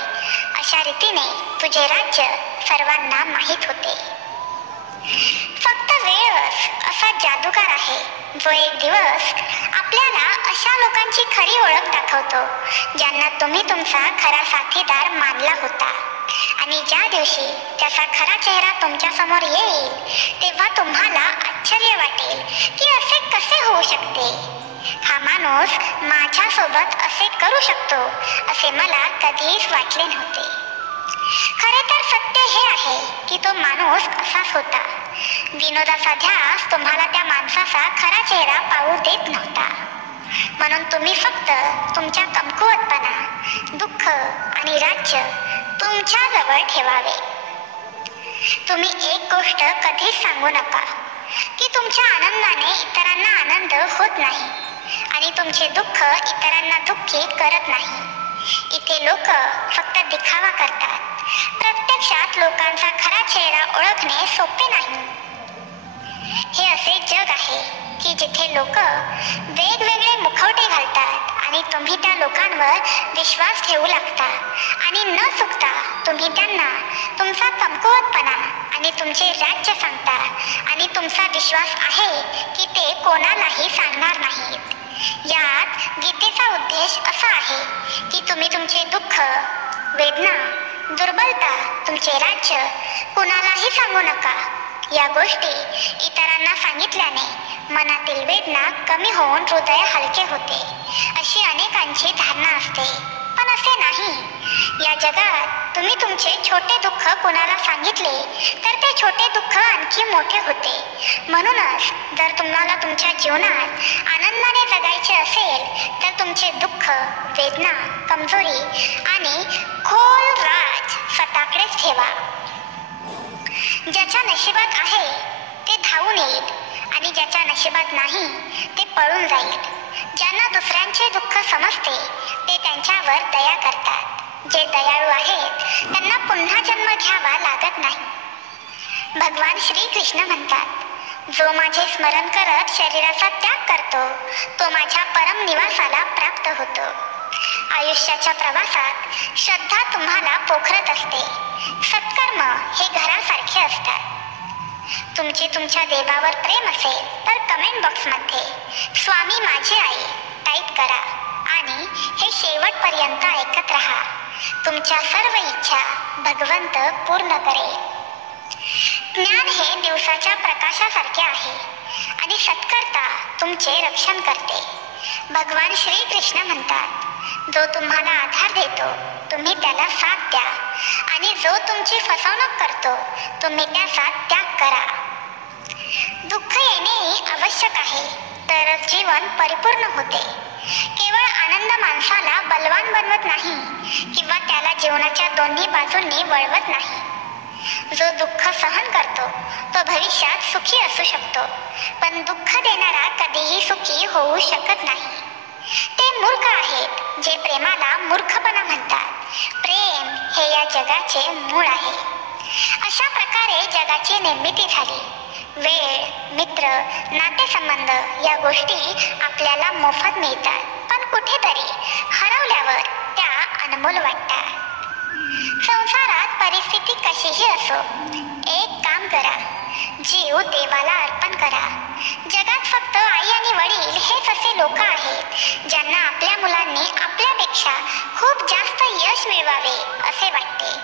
अशा रीतीने तुझे राज्य सर्वांना माहीत होते. फक्त वेळच असा जादूगार आहे जो एक दिवस आपल्याला अशा लोकांची खरी ओळख दाखवतो ज्यांना तुम्ही तुमचा खरा साथीदार मानला होता. आणि ज्या दिवशी त्याचा खरा चेहरा तुमच्या समोर येईल तेव्हा तुम्हाला आश्चर्य वाटेल की असे कसे होऊ शकते. हा माणूस माझ्यासोबत असे करू शकतो असे मला कधीच वाटले नव्हते. खरे तर सत्य हे आहे की तो माणूस असाच होता. विनोदाचा ध्यास तुम्हाला त्या माणसाचा खरा चेहरा पाहू देत नव्हता. म्हणून तुम्ही फक्त तुमच्या कमकुवतपणा, दुःख आणि राज्य तुमच्या जवळ ठेवावे. तुम्ही एक गोष्ट कधीच सांगू नका की तुमच्या आनंदाने इतरांना आनंद होत नाही आणि तुमचे दुःख इतरांना दुःखी करत नाही. इथे लोक फक्त दिखावा करतात. प्रत्यक्षात लोकांचा खरा चेहरा ओळखणे सोपे नाही. हे असे जग आहे की जिथे लोक वेगवेगळे मुखवटे घालतात आणि तुम्ही त्या लोकांवर विश्वास ठेवू लागता आणि न चुकता तुम्ही त्यांना तुमचा कमकुवतपणा आणि तुमचे राज्य सांगता आणि तुमचा विश्वास आहे की ते कोणालाही सांगणार नाहीत. यात गीतेचा उद्देश असा आहे की तुम्ही तुमचे दुःख, वेदना, दुर्बलता, तुमचे राज्य कुणालाही सांगू नका. या गोष्टी इतरांना सांगितल्याने मनातील वेदना कमी होऊन हृदय हलके होते अशी अनेकांची धारणा असते, पण असे नाही. या जगात तुम्ही तुमचे छोटे दुःख कुणाला सांगितले तर ते छोटे दुःख आणखी मोठे होते. म्हणूनच जर तुम्हाला तुमच्या जीवनात आनंदाने जगायचे असेल तर तुमचे दुःख, वेदना, कमजोरी आणि खोल राज स्वतःकडेच ठेवा. ज्याच्या नशिबात आहे ते धावून येईल आणि ज्याच्या नशिबात नाही ते पळून जाईल. ज्यांना दुसऱ्यांचे दुःख समजते ते त्यांच्यावर दया करतात. जे दयाळू आहेत त्यांना पुन्हा जन्म घ्यावा लागत नाही. भगवान श्रीकृष्ण म्हणतात, जो माझे स्मरण करत शरीराचा त्याग करतो तो माझ्या परम निवासाला प्राप्त होतो. आयुष्याच्या प्रवासात श्रद्धा तुम्हाला पोखरत असते. सत्कर्म हे घरासारखे असतात. तुमचे तुमच्या देवावर प्रेम असेल तर कमेंट बॉक्समध्ये स्वामी माझी आई टाईप करा आणि हे शेवटपर्यंत ऐकत राहा. तुमच्या सर्व इच्छा भगवंत पूर्ण करेल. ज्ञान हे दिवसाच्या प्रकाशासारखे आहे आणि सत्कर्ता तुमचे रक्षण करते. भगवान श्रीकृष्ण म्हणतात, जो तुम्हाला आधार देतो तुम्ही त्याला साथ द्या आणि जो तुमची फसवणूक करतो तुम्ही त्याचा त्याग करा. दुःख येणे आवश्यक आहे तरच जीवन परिपूर्ण होते. केवळ आनंद माणसाला बलवान बनवत नाही किंवा त्याला जीवनाच्या दोन्ही बाजूंनी वळवत नाही. जो दुःख सहन करतो तो भविष्यात सुखी असू शकतो, पण दुःख देणारा कधीही सुखी होऊ शकत नाही. ते मूर्ख आहेत जे प्रेमाला मूर्खपणा म्हणतात. प्रेम हे या जगाचे मूळ आहे. अशा प्रकारे जगाची निर्मिती झाली. वेळ, मित्र, नातेसंबंध या गोष्टी आपल्याला मोफत मिळतात, पण कुठेतरी हरवल्यावर त्या अनमोल वाटतात. संसारात परिस्थिती कशीही असो, एक काम करा, जीव देवाला अर्पण करा. जगात फक्त आई आणि वडील हेच असे लोक आहेत ज्यांना आपल्या मुलांनी आपल्यापेक्षा खूप जास्त यश मिळवावे असे वाटते.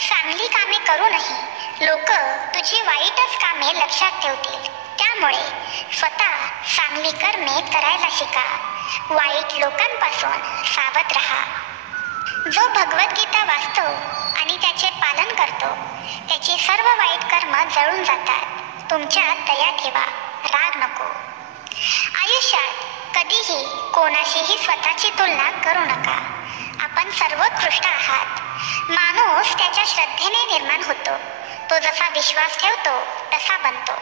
चांगली कामे करूनही लोक तुझी वाईटच कामे लक्षात ठेवतील. त्यामुळे स्वतः चांगली कर्मे करायला शिका. वाईट लोकांपासून सावध राहा. जो भगवद्गीता वाचतो आणि त्याचे पालन करतो त्याची सर्व वाईट कर्म जळून जातात. तुमच्यात दया ठेवा, राग नको. आयुष्यात कधीही कोणाशीही स्वतःची तुलना करू नका. आपण सर्वोत्कृष्ट आहात. माणूस त्याच्या श्रद्धेने निर्माण होतो. तो जसा विश्वास ठेवतो तसा बनतो.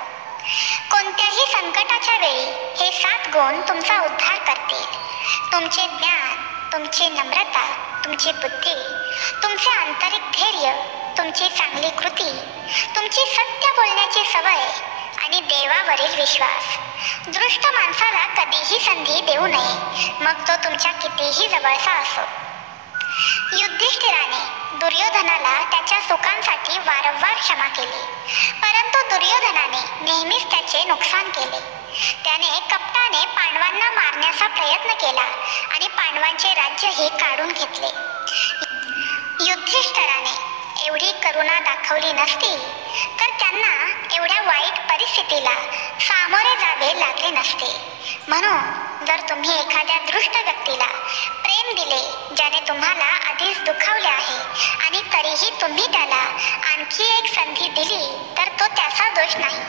कोणत्याही संकटाच्या वेळी हे 7 गुण तुमचा उद्धार करतील. तुमचे ज्ञान, तुमची नम्रता, तुमची बुद्धी, तुमचे आंतरिक धैर्य, तुमची चांगली कृती, तुमची सत्य बोलण्याची सवय आणि देवावरील विश्वास. दृष्ट माणसाला कधीही संधी देऊ नये, मग तो तुमच्या कितीही जवळचा असो. युधिष्ठिराने दुर्योधनाला त्याच्या सुखांसाठी वारंवार क्षमा केली, परंतु दुर्योधनाने नेहमीच त्याचे नुकसान केले. त्याने कपटाने पांडवांना मारण्याचा प्रयत्न केला आणि पांडवांचे राज्यही काढून घेतले. युधिष्ठिराने एवढी करुणा दाखवली नसती तर त्यांना एवढ्या वाईट परिस्थितीला सामोरे जावे लागले नसते. म्हणून जर तुम्ही एखाद्या दृष्ट व्यक्तीला प्रेम दिले ज्याने तुम्हाला आधीच दुखावले आहे आणि तरीही तुम्ही त्याला आणखी एक संधी दिली तर तो त्याचा दोष नाही,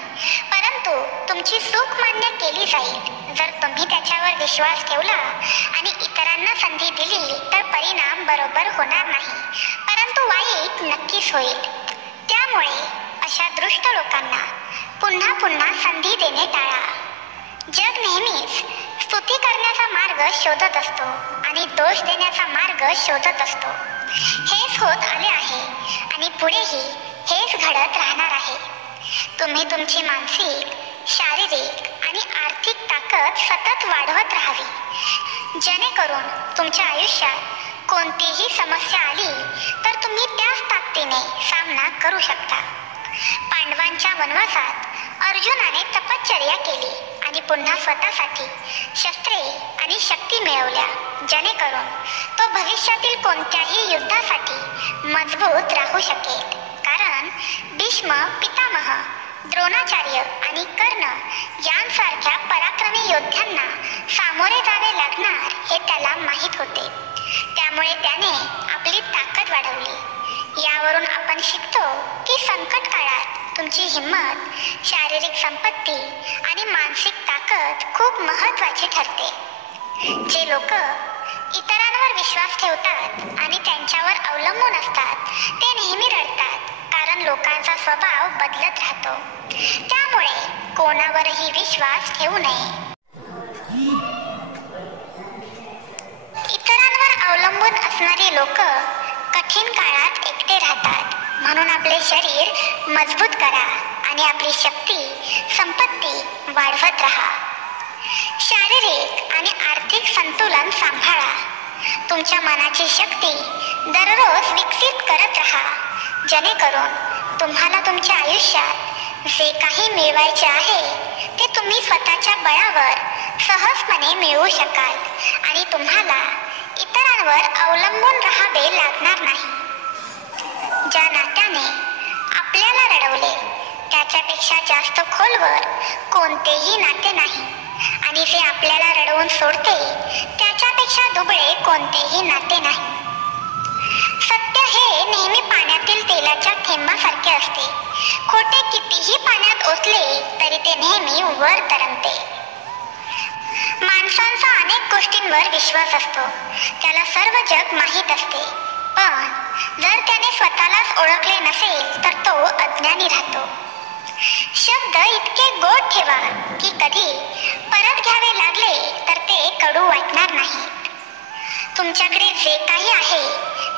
परंतु तुमची चूक मान्य केली जाईल. जर तुम्ही त्याच्यावर विश्वास ठेवला आणि इतरांना संधी दिली तर परिणाम बरोबर होणार नाही, परंतु वाईट नक्कीच होईल. त्यामुळे अशा दृष्ट लोकांना पुन्हा पुन्हा संधी देणे टाळा. जग नेहमीच स्तुती करण्याचा मार्ग शोधत असतो आणि दोष देण्याचा मार्ग शोधत असतो. हेच होत आले आहे आणि पुढेही हेच घडत राहणार आहे. तुम्ही तुमची मानसिक, शारीरिक आणि आर्थिक ताकद सतत वाढवत राहावी, जेणेकरून तुमच्या आयुष्यात कोणतीही समस्या आली तर तुम्ही त्याच ताकदीने सामना करू शकता. पांडवांच्या वनवासात अर्जुनाने तपश्चर्या केली आणि पुन्हा स्वतःसाठी शस्त्रे आणि शक्ती मिळवल्या, जेणेकरून तो भविष्यातील कोणत्याही युद्धासाठी मजबूत राहू शकेल. कारण भीष्म पितामह, द्रोणाचार्य आणि कर्ण यांसारख्या पराक्रमी योद्ध्यांना सामोरे जावे लागणार हे त्याला माहीत होते. त्यामुळे त्याने आपली ताकद वाढवली. यावरून आपण शिकतो की संकट काळात तुमची हिंमत, शारीरिक संपत्ती आणि मानसिक ताकद खूप महत्त्वाची ठरते. जे लोक इतरांवर विश्वास ठेवतात आणि त्यांच्यावर अवलंबून असतात ते नेहमी रडतात, कारण लोकांचा स्वभाव बदलत राहतो. त्यामुळे कोणावरही विश्वास ठेवू नये. इतरांवर अवलंबून असणारी लोक कठीण काळात एकटे राहतात. म्हणून आपले शरीर मजबूत करा आणि आपली शक्ती, संपत्ती वाढवत राहा. शारीरिक आणि आर्थिक संतुलन सांभाळा. तुमच्या मनाची शक्ती दररोज विकसित करत राहा, जेणेकरून तुम्हाला तुमच्या आयुष्यात जे काही मिळवायचे आहे ते तुम्ही स्वतःच्या बळावर सहजपणे मिळवू शकाल आणि तुम्हाला इतरांवर अवलंबून राहावे लागणार नाही. ज्या नात्याने आपल्याला रडवले त्याच्यापेक्षा जास्त खोलवर कोणतेही नाते नाही आणि जे आपल्याला रडवून सोडते त्याच्यापेक्षा दुबळे कोणतेही नाते नाही. सत्य हे नेहमी पाण्यातील तेलाच्या थेंबासारखे असते. खोटे कितीही पाण्यात ओतले तरी ते नेहमी वर तरंगते. माणसांचा अनेक गोष्टींवर विश्वास असतो, त्याला सर्व जग माहीत असते, पण जर त्याने स्वतःलाच ओळखले नसेल तर तो अज्ञानी राहतो. शब्द इतके गोड ठेवा की कधी परत घ्यावे लागले तर ते कडू वाटणार नाही. तुमच्याकडे जे काही आहे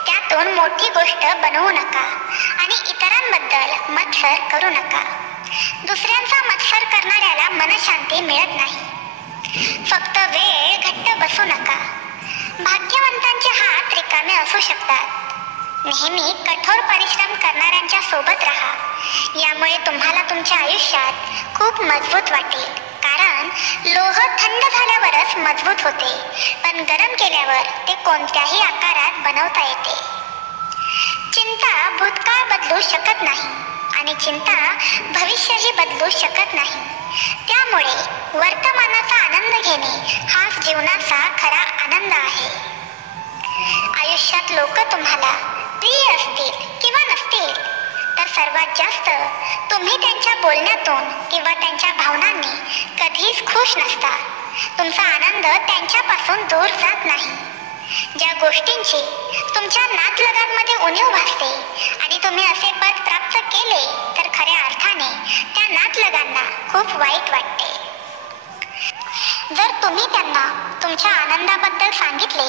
त्यातून मोठी गोष्ट बनवू नका आणि इतरांबद्दल मत्सर करू नका. दुसऱ्यांचा मत्सर करणाऱ्याला मनशांती मिळत नाही. फक्त वेळ घट्ट बसू नका. भाग्यवंतांचे हात रिकामे असू शकतात. नेहमी कठोर परिश्रम करणाऱ्यांच्या सोबत राहा. यामुळे तुम्हाला तुमच्या आयुष्यात खूप मजबूत वाटेल. कारण लोह थंड झाल्यावरच मजबूत होते, पण गरम केल्यावर ते कोणत्याही आकारात बनवता येते. चिंता भूतकाळ बदलू शकत नाही आणि चिंता भविष्यही बदलू शकत नाही. त्यामुळे वर्तमानाचा आनंद घेणे हाच जीवनाचा खरा आनंद आहे. आयुष्यात लोक तुम्हाला प्रिय असतील किंवा नसतील, तर सर्वात जास्त तुम्ही त्यांच्या बोलण्यातून किंवा त्यांच्या भावनांनी कधीच खुश नसता. तुमचा आनंद त्यांच्यापासून दूर जात नाही. ज्या गोष्टींची तुमच्या नातलगांमध्ये उणीव भासते आणि तुम्ही असे पद प्राप्त केले, तर खऱ्या अर्थाने त्या नातलगांना खूप वाईट वाटते. जर तुम्ही त्यांना तुमच्या आनंदाबद्दल सांगितले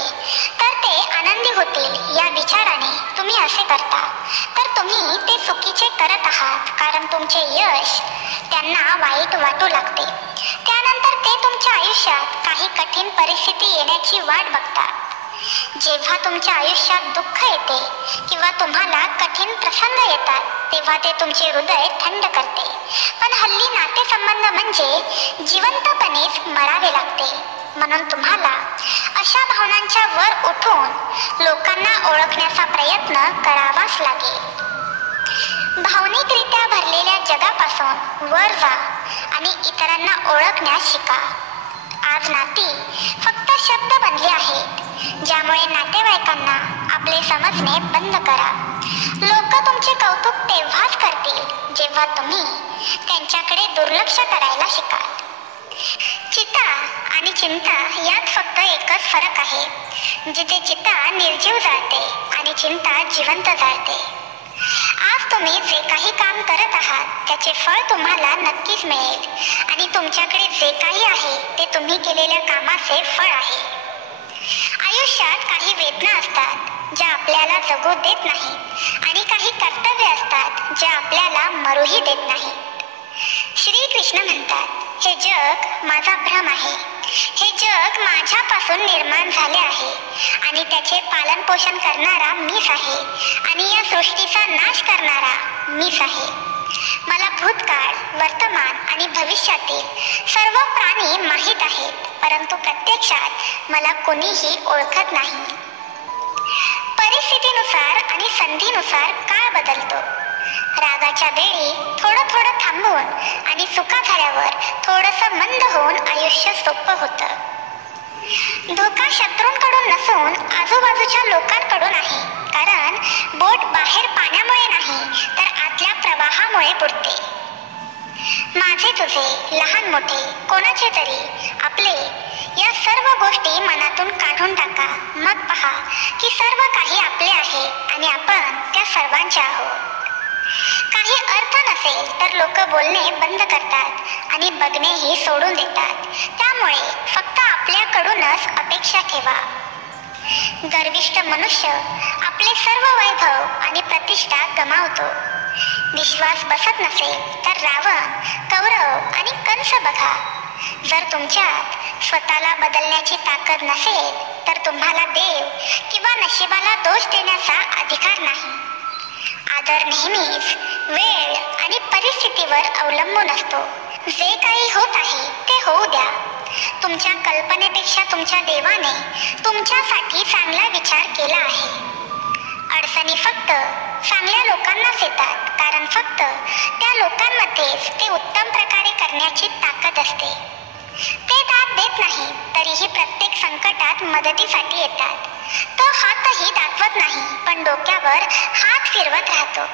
तर ते आनंदी होतील या विचाराने तुम्ही असे करता, तर तुम्ही ते चुकीचे करत आहात. कारण तुमचे यश त्यांना वाईट वाटू लागते. त्यानंतर ते तुमच्या आयुष्यात काही कठीण परिस्थिती येण्याची वाट बघतात. जेव्हा तुमच्या आयुष्यात दुःख येते किंवा तुम्हाला कठीण प्रसंग येतात, तेव्हा ते तुमचे हृदय थंड करते. पण हल्ली नातेसंबंध म्हणजे जिवंतपणेच मरावे लागते. म्हणून तुम्हाला अशा भावनांच्या वर उठून लोकांना ओळखण्याचा प्रयत्न करावाच लागेल. भावनिकरित्या भरलेल्या जगापासून वर जा आणि इतरांना ओळखण्यास शिका. आज नाती फक्त शब्द बनले आहेत, ज्यामुळे नातेवाईकांना आपले समजणे बंद करा. लोक तुमचे कौतुक तेव्हाच करतील जेव्हा तुम्ही त्यांच्याकडे दुर्लक्ष करायला शिकाल. चिता आणि चिंता यात फक्त एकच फरक आहे. जिथे चिता निर्जीव जाळते आणि चिंता जिवंत जाळते. आज तुम्ही जे काही काम करत आहात त्याचे फळ तुम्हाला नक्कीच मिळेल आणि तुमच्याकडे जे काही आहे ते तुम्ही केलेल्या कामाचे फळ आहे. आयुष्यात काही वेदना असतात ज्या आपल्याला जगू देत नाहीत आणि काही कर्तव्य असतात ज्या आपल्याला मरूही देत नाहीत. श्रीकृष्ण म्हणतात, हे जग माझा भ्रम आहे. हे जग माझ्यापासून निर्माण झाले आहे आणि त्याचे पालन पोषण करणारा मीच आहे आणि या सृष्टीचा नाश करणारा मीच आहे. मला भूतकाळ, वर्तमान आणि भविष्यातील सर्व प्राणी माहीत आहेत, परंतु प्रत्यक्षात मला कोणीही ओळखत नाही. परिस्थितीनुसार आणि संधीनुसार काळ बदलतो. रागाच्या वेळी थोडं थोडं थांबून आणि चुका झाल्यावर थोडंसं मंद होऊन आयुष्य सोपं होतं. धोका शत्रूंकडून नसून आजूबाजूच्या लोकांकडून आहे. कारण बोट बाहेर पाण्यामुळे नाही तर आतल्या प्रवाहामुळे बुडते. माझे तुझे, लहान मोठे, कोणाचे तरी, आपले या सर्व गोष्टी मनातून काढून टाका. मग पहा की सर्व काही आपले आहे आणि आपण त्या सर्वांचे आहोत. काही अर्थ नसेल तर लोक बोलणे बंद करतात आणि बघणेही सोडून देतात. त्यामुळे फक्त आपल्याकडूनच अपेक्षा ठेवा. गर्विष्ठ मनुष्य आपले सर्व वैभव आणि प्रतिष्ठा गमावतो. विश्वास बसत नसेल तर रावण, कौरव आणि कंस बघा. जर तुमच्यात स्वतःला बदलण्याची ताकद नसेल तर तुम्हाला देव किंवा नशिबाला दोष देण्याचा अधिकार नाही. आदर नेहमीच वेळ आणि परिस्थितीवर अवलंबून असतो. जे काही होत आहे ते होऊ द्या. तुमच्या कल्पनेपेक्षा तुमच्या देवाने तुमच्यासाठी चांगला विचार केला आहे. अडचणी फक्त चांगल्या लोकांनाच येतात, कारण फक्त त्या लोकांमध्येच ते उत्तम प्रकारे करण्याची ताकद असते. ते दाद देत नाही तरीही प्रत्येक संकटात मदतीसाठी येतात. तो हातही दाखवत नाही पण डोक्यावर हात फिरवत राहतो.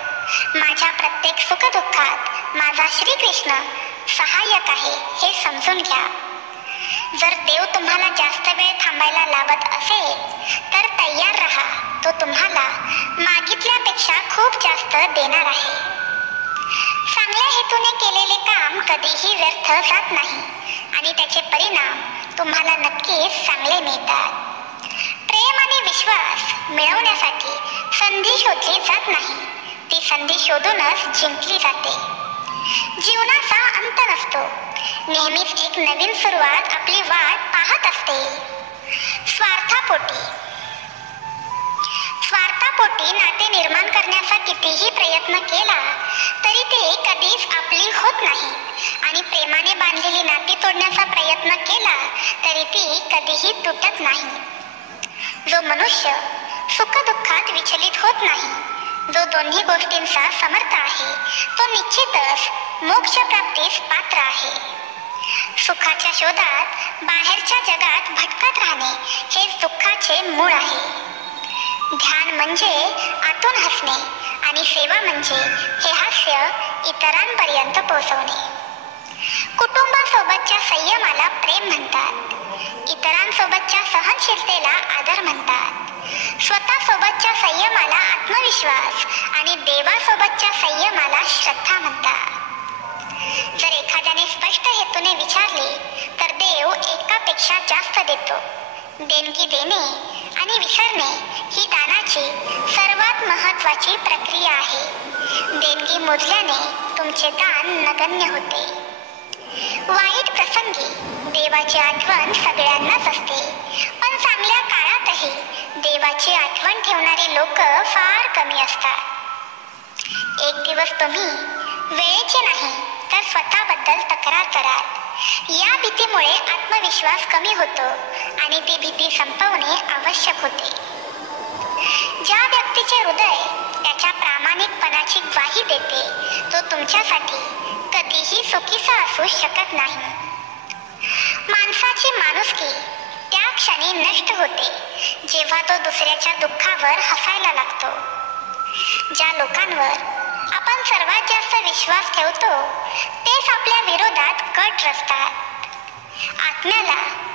माझ्या प्रत्येक सुखदुःखात माझा श्रीकृष्ण सहाय्यक आहे हे समजून घ्या. जर देव तुम्हाला जास्त वेळ थांबायला लावत असेल तर तयार राहा. तो तुम्हाला मागितल्यापेक्षा खूप जास्त देणार आहे. चांगल्या हेतूने केलेले काम कधीही व्यर्थ जात नाही आणि त्याचे परिणाम तुम्हाला नक्कीच चांगले मिळतात. प्रेम आणि विश्वास मिळवण्यासाठी संधी शोधली जात नाही, ती संधी शोधूनच जिंकली जाते. जीवनाचा अंत नसतो. नेहमीच एक नवीन सुरुवात आपली वाट पाहत असते. स्वार्थापोटी नाते निर्माण करण्याचा कितीही प्रयत्न केला तरी ते कधीच आपली होत नाही आणि प्रेमाने बांधलेली नाती तोडण्याचा प्रयत्न केला तरी ती कधीही तुटत नाही. जो मनुष्य सुखदुःखात विचलित होत नाही, जो दोन्ही गोष्टींचा समर्थ आहे, तो निश्चितच मोक्ष प्राप्तीस पात्र आहे. सुखाच्या शोधात बाहेरच्या जगात भटकत राहणे हेच दुःखाचे मूळ आहे. ध्यान म्हणजे आतून हसणे आणि सेवा म्हणजे हे हास्य इतरांपर्यंत पोहोचवणे. कुटुंबासोबतच्या संयमाला प्रेम म्हणतात. इतरांसोबतच्या सहनशीलतेला आदर म्हणतात. स्वतःसोबतच्या संयमाला आत्मविश्वास आणि देवासोबतच्या संयमाला श्रद्धा म्हणतात. जर एखाद्याने स्पष्ट हेतूने विचारले तर देव एकापेक्षा जास्त देतो. देणगी देणे आणि विसरणे ही दानाची सर्वात महत्त्वाची प्रक्रिया आहे. देणगी मोजल्याने तुमचे दान नगण्य होते. वाईट प्रसंगी देवाची आठवण सगळ्यांनाच असते, पण चांगल्या काळातही देवाची आठवण ठेवणारे लोक फार कमी असतात. एक दिवस तुम्ही वेळेचे नाही तर स्वतःबद्दल तक्रार कराल. या भीतीमुळे आत्मविश्वास कमी होतो आणि ती भीती संपवणे आवश्यक होते. ज्या व्यक्तीचे हृदय त्याच्या प्रामाणिकपणाची ग्वाही देते तो तुमच्यासाठी कधीही चुकीचा असू शकत नाही. माणसाची माणुसकी त्या क्षणी नष्ट होते जेव्हा तो दुसऱ्याच्या दुःखावर हसायला लागतो. ज्या लोकांवर आपण सर्वात जास्त विश्वास ठेवतो तेच आपल्या विरोधात कट रचतात. आत्म्याला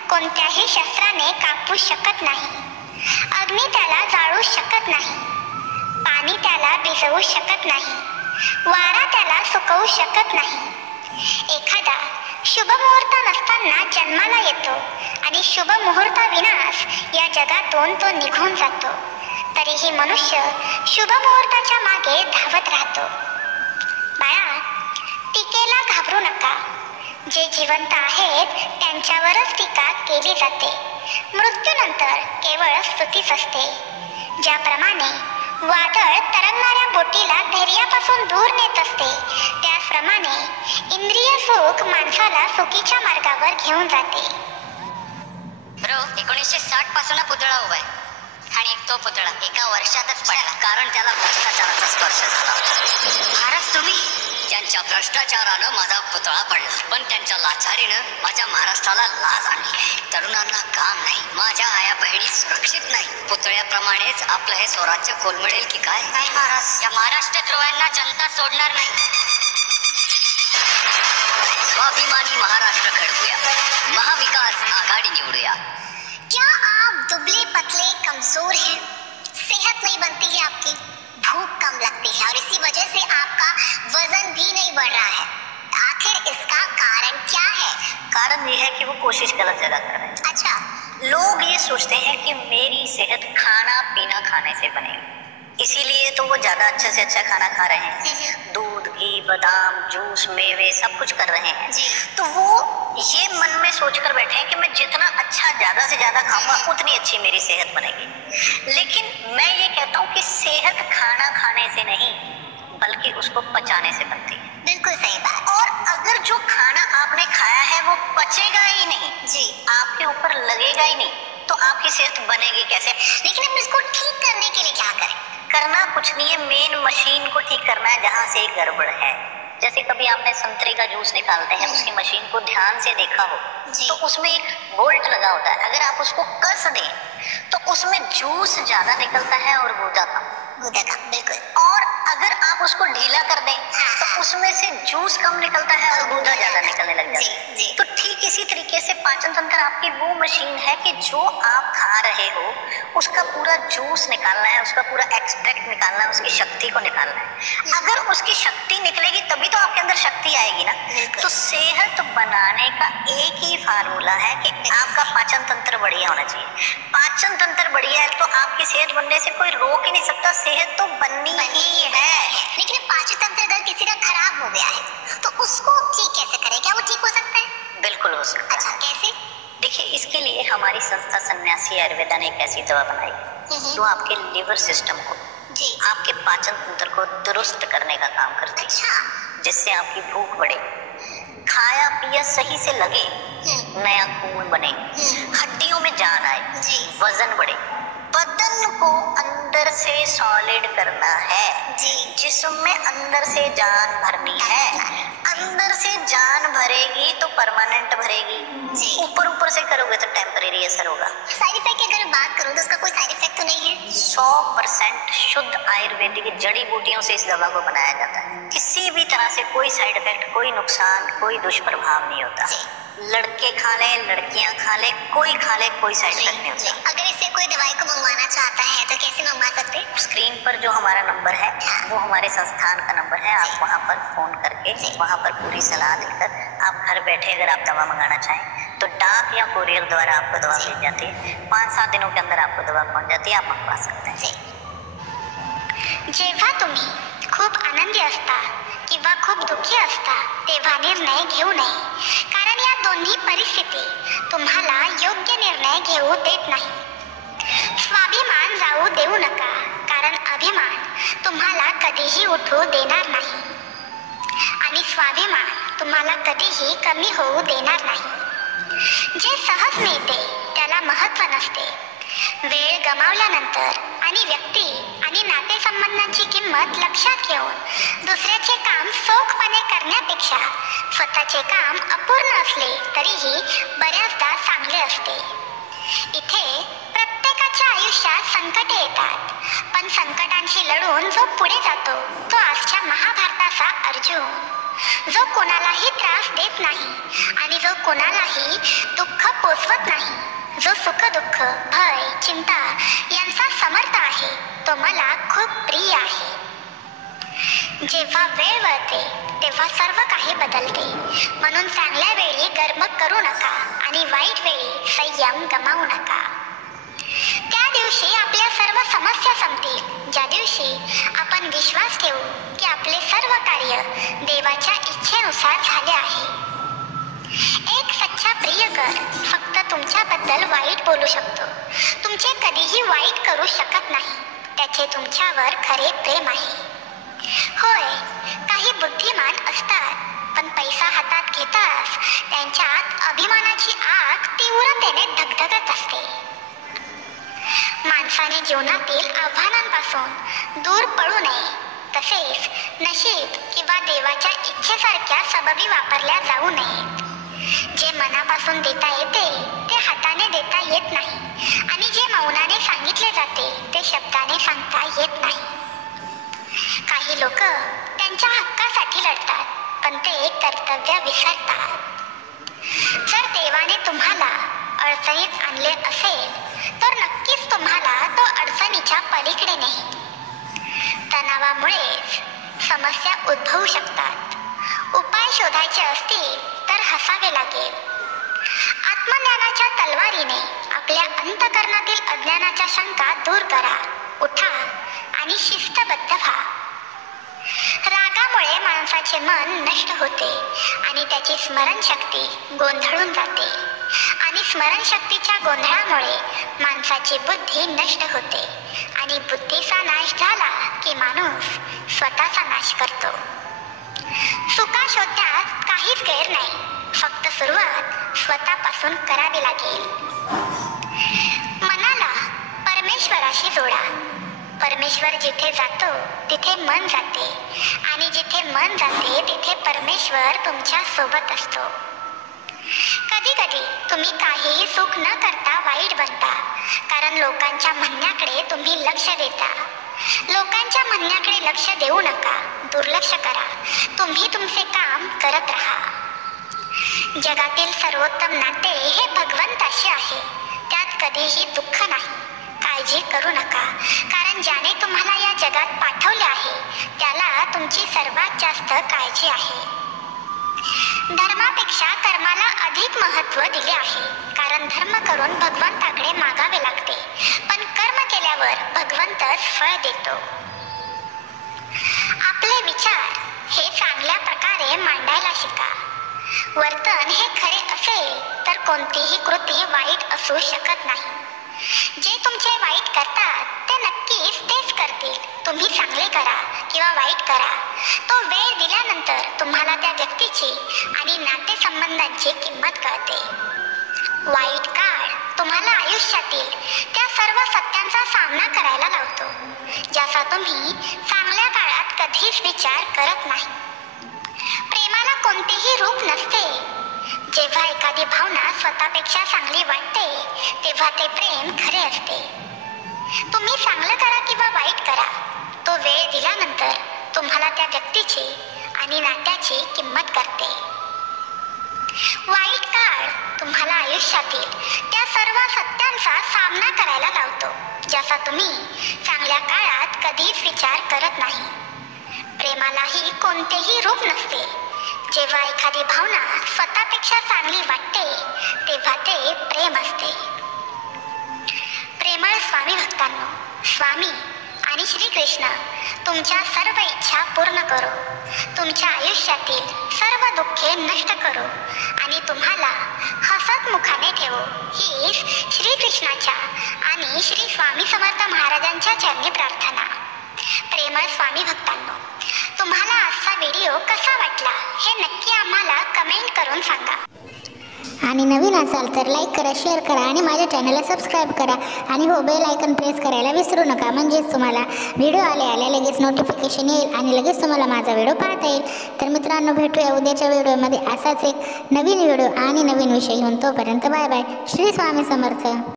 कोणत्याही शस्त्राने कापू शकत नाही. अग्नी त्याला जाळू शकत नाही. पाणी त्याला भिजवू शकत नाही. वारा त्याला सुकवू शकत नाही. एखादा शुभ मुहूर्त नसताना जन्माला येतो आणि शुभ मुहूर्ताविनाच या जगातून तो निघून जातो. तरीही मनुष्य शुभ मुहूर्ताच्या मागे धावत राहतो. बाळा, टीकेला घाबरू नका. जे जिवंत आहेत त्यांच्यावरच टीका केली जाते. मृत्यूनंतर केवळ स्तुतीच असते. ज्याप्रमाणे वादळ तरंगणाऱ्या बोटीला धैर्यापासून दूर नेत असते, त्याचप्रमाणे इंद्रिय सुख माणसाला चुकीच्या मार्गावर घेऊन जाते. 1960 पासून पुतळा उभा आहे आणि तो पुतळा एका वर्षातच पडला, कारण त्याला भ्रष्टाचाराचा स्पर्श झाला. महाराज, तुम्ही ज्यांच्या भ्रष्टाचारानं माझा पुतळा पडला, पण त्यांच्या लाचारीनं माझ्या महाराष्ट्राला लाज आणली. तरुणांना काम नाही, माझ्या आया बहिणी सुरक्षित नाही. पुतळ्याप्रमाणेच आपलं हे स्वराज्य कोलमडेल की काय? नाही महाराज, या महाराष्ट्र द्रोह्यांना जनता सोडणार नाही. स्वाभिमानी महाराष्ट्र घडवूया, महाविकास आघाडी निवडूया. क्या आप दुबले पतले कमजोर हैं? सेहत नहीं बनती है आपकी, भूख कम लगती है और इसी वजह से आपका वजन भी नहीं बढ़ रहा है. आखिर इसका कारण क्या है? कारण ये है कि वो कोशिश गलत जगह कर रहे हैं. अच्छा, लोग ये सोचते हैं कि मेरी सेहत खाना पीना खाने से बनेगी, इसीलिए तो वो ज्यादा अच्छे से अच्छा खाना खा रहे हैं. दूध, घी, बादाम, जूस, मेवे सब कुछ कर रहे हैं. तो वो ये मन में सोचकर बैठे हैं कि मैं जितना अच्छा ज्यादा से ज्यादा खाऊंगा उतनी अच्छी मेरी सेहत बनेगी. लेकिन मैं ये कहता हूँ कि सेहत खाना खाने से नहीं बल्कि उसको पचाने से बनती है. बिल्कुल सही बात. और अगर जो खाना आपने खाया है वो पचेगा ही नहीं जी, आपके ऊपर लगेगा ही नहीं, तो आपकी सेहत बनेगी कैसे? लेकिन हम इसको ठीक करने के लिए क्या करें? करना कुछ नहीं है, मेन मशीन को ठीक करना है जहाँ से गड़बड़ है. जैसे कभी आपने संतरे का जूस निकालते हैं, उसकी मशीन को ध्यान से देखा हो तो उसमें एक बोल्ट लगा होता है. अगर आप उसको कस दें तो उसमें जूस ज्यादा निकलता है और गूदा कम. बिल्कुल. और अगर आप उसको ढीला कर दें तो उसमें से जूस कम निकलता है और गूदा ज्यादा निकलने लग जाता है. जी. तो ठीक इसी तरीके से पाचन तंत्र आपकी वो मशीन है कि जो आप खा रहे हो उसका पूरा जूस निकालना है, उसका पूरा एक्सट्रैक्ट निकालना है, उसकी शक्ति को निकालना है. अगर उसकी शक्ति निकलेगी तभी तो आपके अंदर शक्ति आएगी ना. तो सेहत बनाने का एक ही फार्मूला है कि आपका पाचन तंत्र बढ़िया होना चाहिए. पाचन तंत्र बढ़िया है तो आपकी सेहत बनने से कोई रोक ही नहीं सकता. सेहत तो बननी ही है. लेकिन पाचन तंत्र अगर किसी का खराब हो गया है तो उसको ठीक कैसे करें? क्या वो ठीक हो सकता है? बिल्कुल हो सकता है। अच्छा, कैसे? देखिए, इसके लिए हमारी संस्था सन्यासी आयुर्वेदा ने एक ऐसी दवा बनाई जो आपके लिवर सिस्टम को, जी, आपके पाचन तंत्र को दुरुस्त करने का काम करती है। अच्छा, जिससे आपकी भूख बढ़े, खाया पिया सही से लगे, नया खून बने, हड्डियों में जान आए, जी, वजन बढ़े, बदन को अंदर से सॉलिड करना है, जी, जिसमें अंदर से जान भरनी है। अंदर से जान भरेगी तो परमानेंट भरेगी, जी। ऊपर ऊपर से करोगे तो टेम्परेरी असर होगा। साइड इफेक्ट की अगर बात करूं तो उसका कोई साइड इफेक्ट तो नहीं है? 100% शुद्ध आयुर्वेदिक जड़ी बूटियों से इस दवा को बनाया जाता है। किसी भी तरह से कोई साइड इफेक्ट, कोई नुकसान, कोई दुष्प्रभाव नहीं होता। लड़के खा ले, लड़कियां खा ले, कोई खा ले, कोई साइड इफेक्ट नहीं होता। अगर इससे कोई दवाई को मंगवाना चाहता है तो कैसे मंगवा सकते हैं? स्क्रीन पर जो हमारा नंबर है वो हमारे संस्थान का नंबर है। आप वहाँ पर फोन करके वहाँ पर पूरी सलाह लेकर आप घर बैठे अगर आप दवा मंगाना चाहें तो डाक या कोरियर द्वारा आपको दवा मिल जाती है। 5-7 दिनों के अंदर आपको दवा पहुँच जाती है, आप मंगवा सकते हैं। जेव्हा तुम्ही खूप आनंदी असता किंवा खूप दुःखी असता तेव्हा निर्णय घेऊ नये, कारण या दोन्ही परिस्थिती तुम्हाला योग्य निर्णय घेऊ देत नाही. स्वाभिमान जाऊ देऊ नका, कारण अभिमान तुम्हाला कधीही उठू देणार नाही आणि स्वाभिमान तुम्हाला कधीही कमी होऊ देणार नाही. जे सहज मिळते त्याला महत्त्व नसते. वेळ गमावल्यानंतर आणि व्यक्ती आणि नातेसंबंधांची किंमत लक्षात घेऊन दुसऱ्याचे काम सोखपणे करण्यापेक्षा स्वतःचे काम अपूर्ण असले तरीही बऱ्याचदा चांगले असते. इथे प्रत्येकाच्या आयुष्यात संकटे येतात, पण संकटांशी लढून जो पुढे जातो तो आजच्या महाभारताचा अर्जुन, जो कोणालाही त्रास देत नाही आणि जो कोणालाही दुःख पोचवत नाही, जो सुख दुःख भय चिंता यांचा समर्थ आहे, तो मला खूप प्रिय आहे. जेव्हा वेळ वळते तेव्हा सर्व काही बदलते, म्हणून चांगल्या वेळी गर्मक करू नका आणि वाईट वेळी संयम गमावू नका. त्या दिवशी आपल्या सर्व समस्या संपतील, ज्या दिवशी आपण विश्वास ठेवू की आपले सर्व कार्य देवाच्या इच्छेनुसार झाले आहे. एक सच्चा प्रियकर फक्त तुमच्याबद्दल वाईट बोलू शकतो, तुमचे कधीही वाईट करू शकत नाही. त्याचे तुमच्यावर खरे प्रेम आहे. होय, काही बुद्धिमान असतात, पण पैसा हातात घेताच त्यांच्यात अभिमानाची आग तीव्रतेने धगधगत असते. माणसाने जीवनातील आव्हानांपासून दूर पळू नये, तसेच नशीब किंवा देवाच्या इच्छेसारख्या सबबी वापरल्या जाऊ नयेत. जे मनापासून देता येते ते हाताने देता येत नाही आणि जे मौनाने सांगितले जाते ते शब्दाने सांगता येत नाही. काही लोक त्यांच्या हक्कासाठी लढतात, पण ते कर्तव्य विसरतात. जर देवाने तुम्हाला अडचणीत आणले असेल तर नक्कीच तुम्हाला तो अडचणीच्या पलीकडे नेईल. तणावामुळेच समस्या उद्भवू शकतात. उपाय शोधायचे असतील तर हसावे लागेल. आत्मज्ञानाच्या तलवारीने आपल्या अंतःकरणातील अज्ञानाच्या शंका दूर करा. उठा आणि शिस्तबद्ध व्हा. रागामुळे माणसाचे मन नष्ट होते आणि त्याची स्मरणशक्ती गोंधळून जाते, आणि स्मरणशक्तीच्या गोंधळामुळे माणसाची बुद्धी नष्ट होते, आणि बुद्धीचा नाश झाला की माणूस स्वतःचा नाश करतो. चुका शोधण्यात काहीच गैर नाही, फक्त सुरुवात स्वतःपासून करावी लागेल. मनाला परमेश्वराशी जोडा. परमेश्वर जिथे जातो तिथे मन जाते, आणि जिथे मन जाते तिथे परमेश्वर तुमच्या सोबत असतो. कधी कधी तुम्ही काहीही सुख न करता वाईट बनता, कारण लोकांच्या म्हणण्याकडे तुम्ही लक्ष देता. लोकांच्या म्हणण्याकडे लक्ष देऊ नका, दुर्लक्ष करा. तुम्ही तुमचे काम करत राहा. जगातील सर्वोत्तम नाते हे भगवंताशी आहे, त्यात कधीही दुःख नाही. काळजी करू नका, कारण ज्याने तुम्हाला या जगात पाठवले आहे त्याला तुमची सर्वात जास्त काळजी आहे. धर्मापेक्षा कर्माला अधिक महत्त्व दिले आहे, कारण धर्म करून भगवंताकडे मागावे लागते, पण कर्म केल्यावर भगवंतच फळ देतो. आपले विचार हे चांगल्या प्रकारे मांडायला शिका. वर्तन हे खरे असेल तर कोणतीही कृती वाईट असू शकत नाही. जे तुमचे वाईट करतात ते नक्कीच तेच करतील. तुम्ही चांगले करा किंवा वाईट करा, तो वेळ दिल्यानंतर तुम्हाला त्या व्यक्तीची आणि नातेसंबंधांची किंमत कळते. वाईट काळ तुम्हाला आयुष्यातील त्या सर्व सत्यांचा सामना करायला लावतो ज्याचा तुम्ही चांगल्या काळात कधीच विचार करत नाही. प्रेमाला कोणतेही रूप नसते. जेव्हा एखादी भावना स्वतःपेक्षा चांगली वाटते तेव्हा ते प्रेम खरे असते. तुम्ही चांगलं करा किंवा वाईट करा, तो वेळ दिल्यानंतर तुम्हाला त्या व्यक्तीची आणि नात्याची किंमत कळते. वाईट काळ तुम्हाला आयुष्यातील त्या सर्व सत्यांचा सामना करायला लावतो ज्याचा तुम्ही चांगल्या काळात कधीच विचार करत नाही. प्रेमालाही कोणतेही रूप नसते. जेव्हा एखादी भावना स्वतःपेक्षा चांगली वाटते तेव्हा ते प्रेम असते. प्रेमळ स्वामी भक्तांनो, स्वामी आणि श्रीकृष्ण तुमच्या सर्व इच्छा पूर्ण करो, तुमच्या आयुष्यातील सर्व दुःखे नष्ट करो आणि तुम्हाला हसत मुखाने ठेवो, हीच श्रीकृष्णाच्या आणि श्री स्वामी समर्थ महाराजांच्या चरणी प्रार्थना. प्रेमळ स्वामी भक्तांनो, तुम्हाला आजचा व्हिडिओ कसा वाटला हे नक्की आम्हाला कमेंट करून सांगा. आणि नवीन असाल तर लाईक करा, शेअर करा आणि माझ्या चॅनलला सबस्क्राईब करा. आणि हो, बेल आयकन प्रेस करायला विसरू नका, म्हणजेच तुम्हाला व्हिडिओ आल्या लगेच नोटिफिकेशन येईल आणि लगेच तुम्हाला माझा व्हिडिओ पाहता येईल. तर मित्रांनो, भेटूया उद्याच्या व्हिडिओमध्ये असाच एक नवीन व्हिडिओ आणि नवीन विषय घेऊन. तोपर्यंत बाय बाय. श्री स्वामी समर्थ.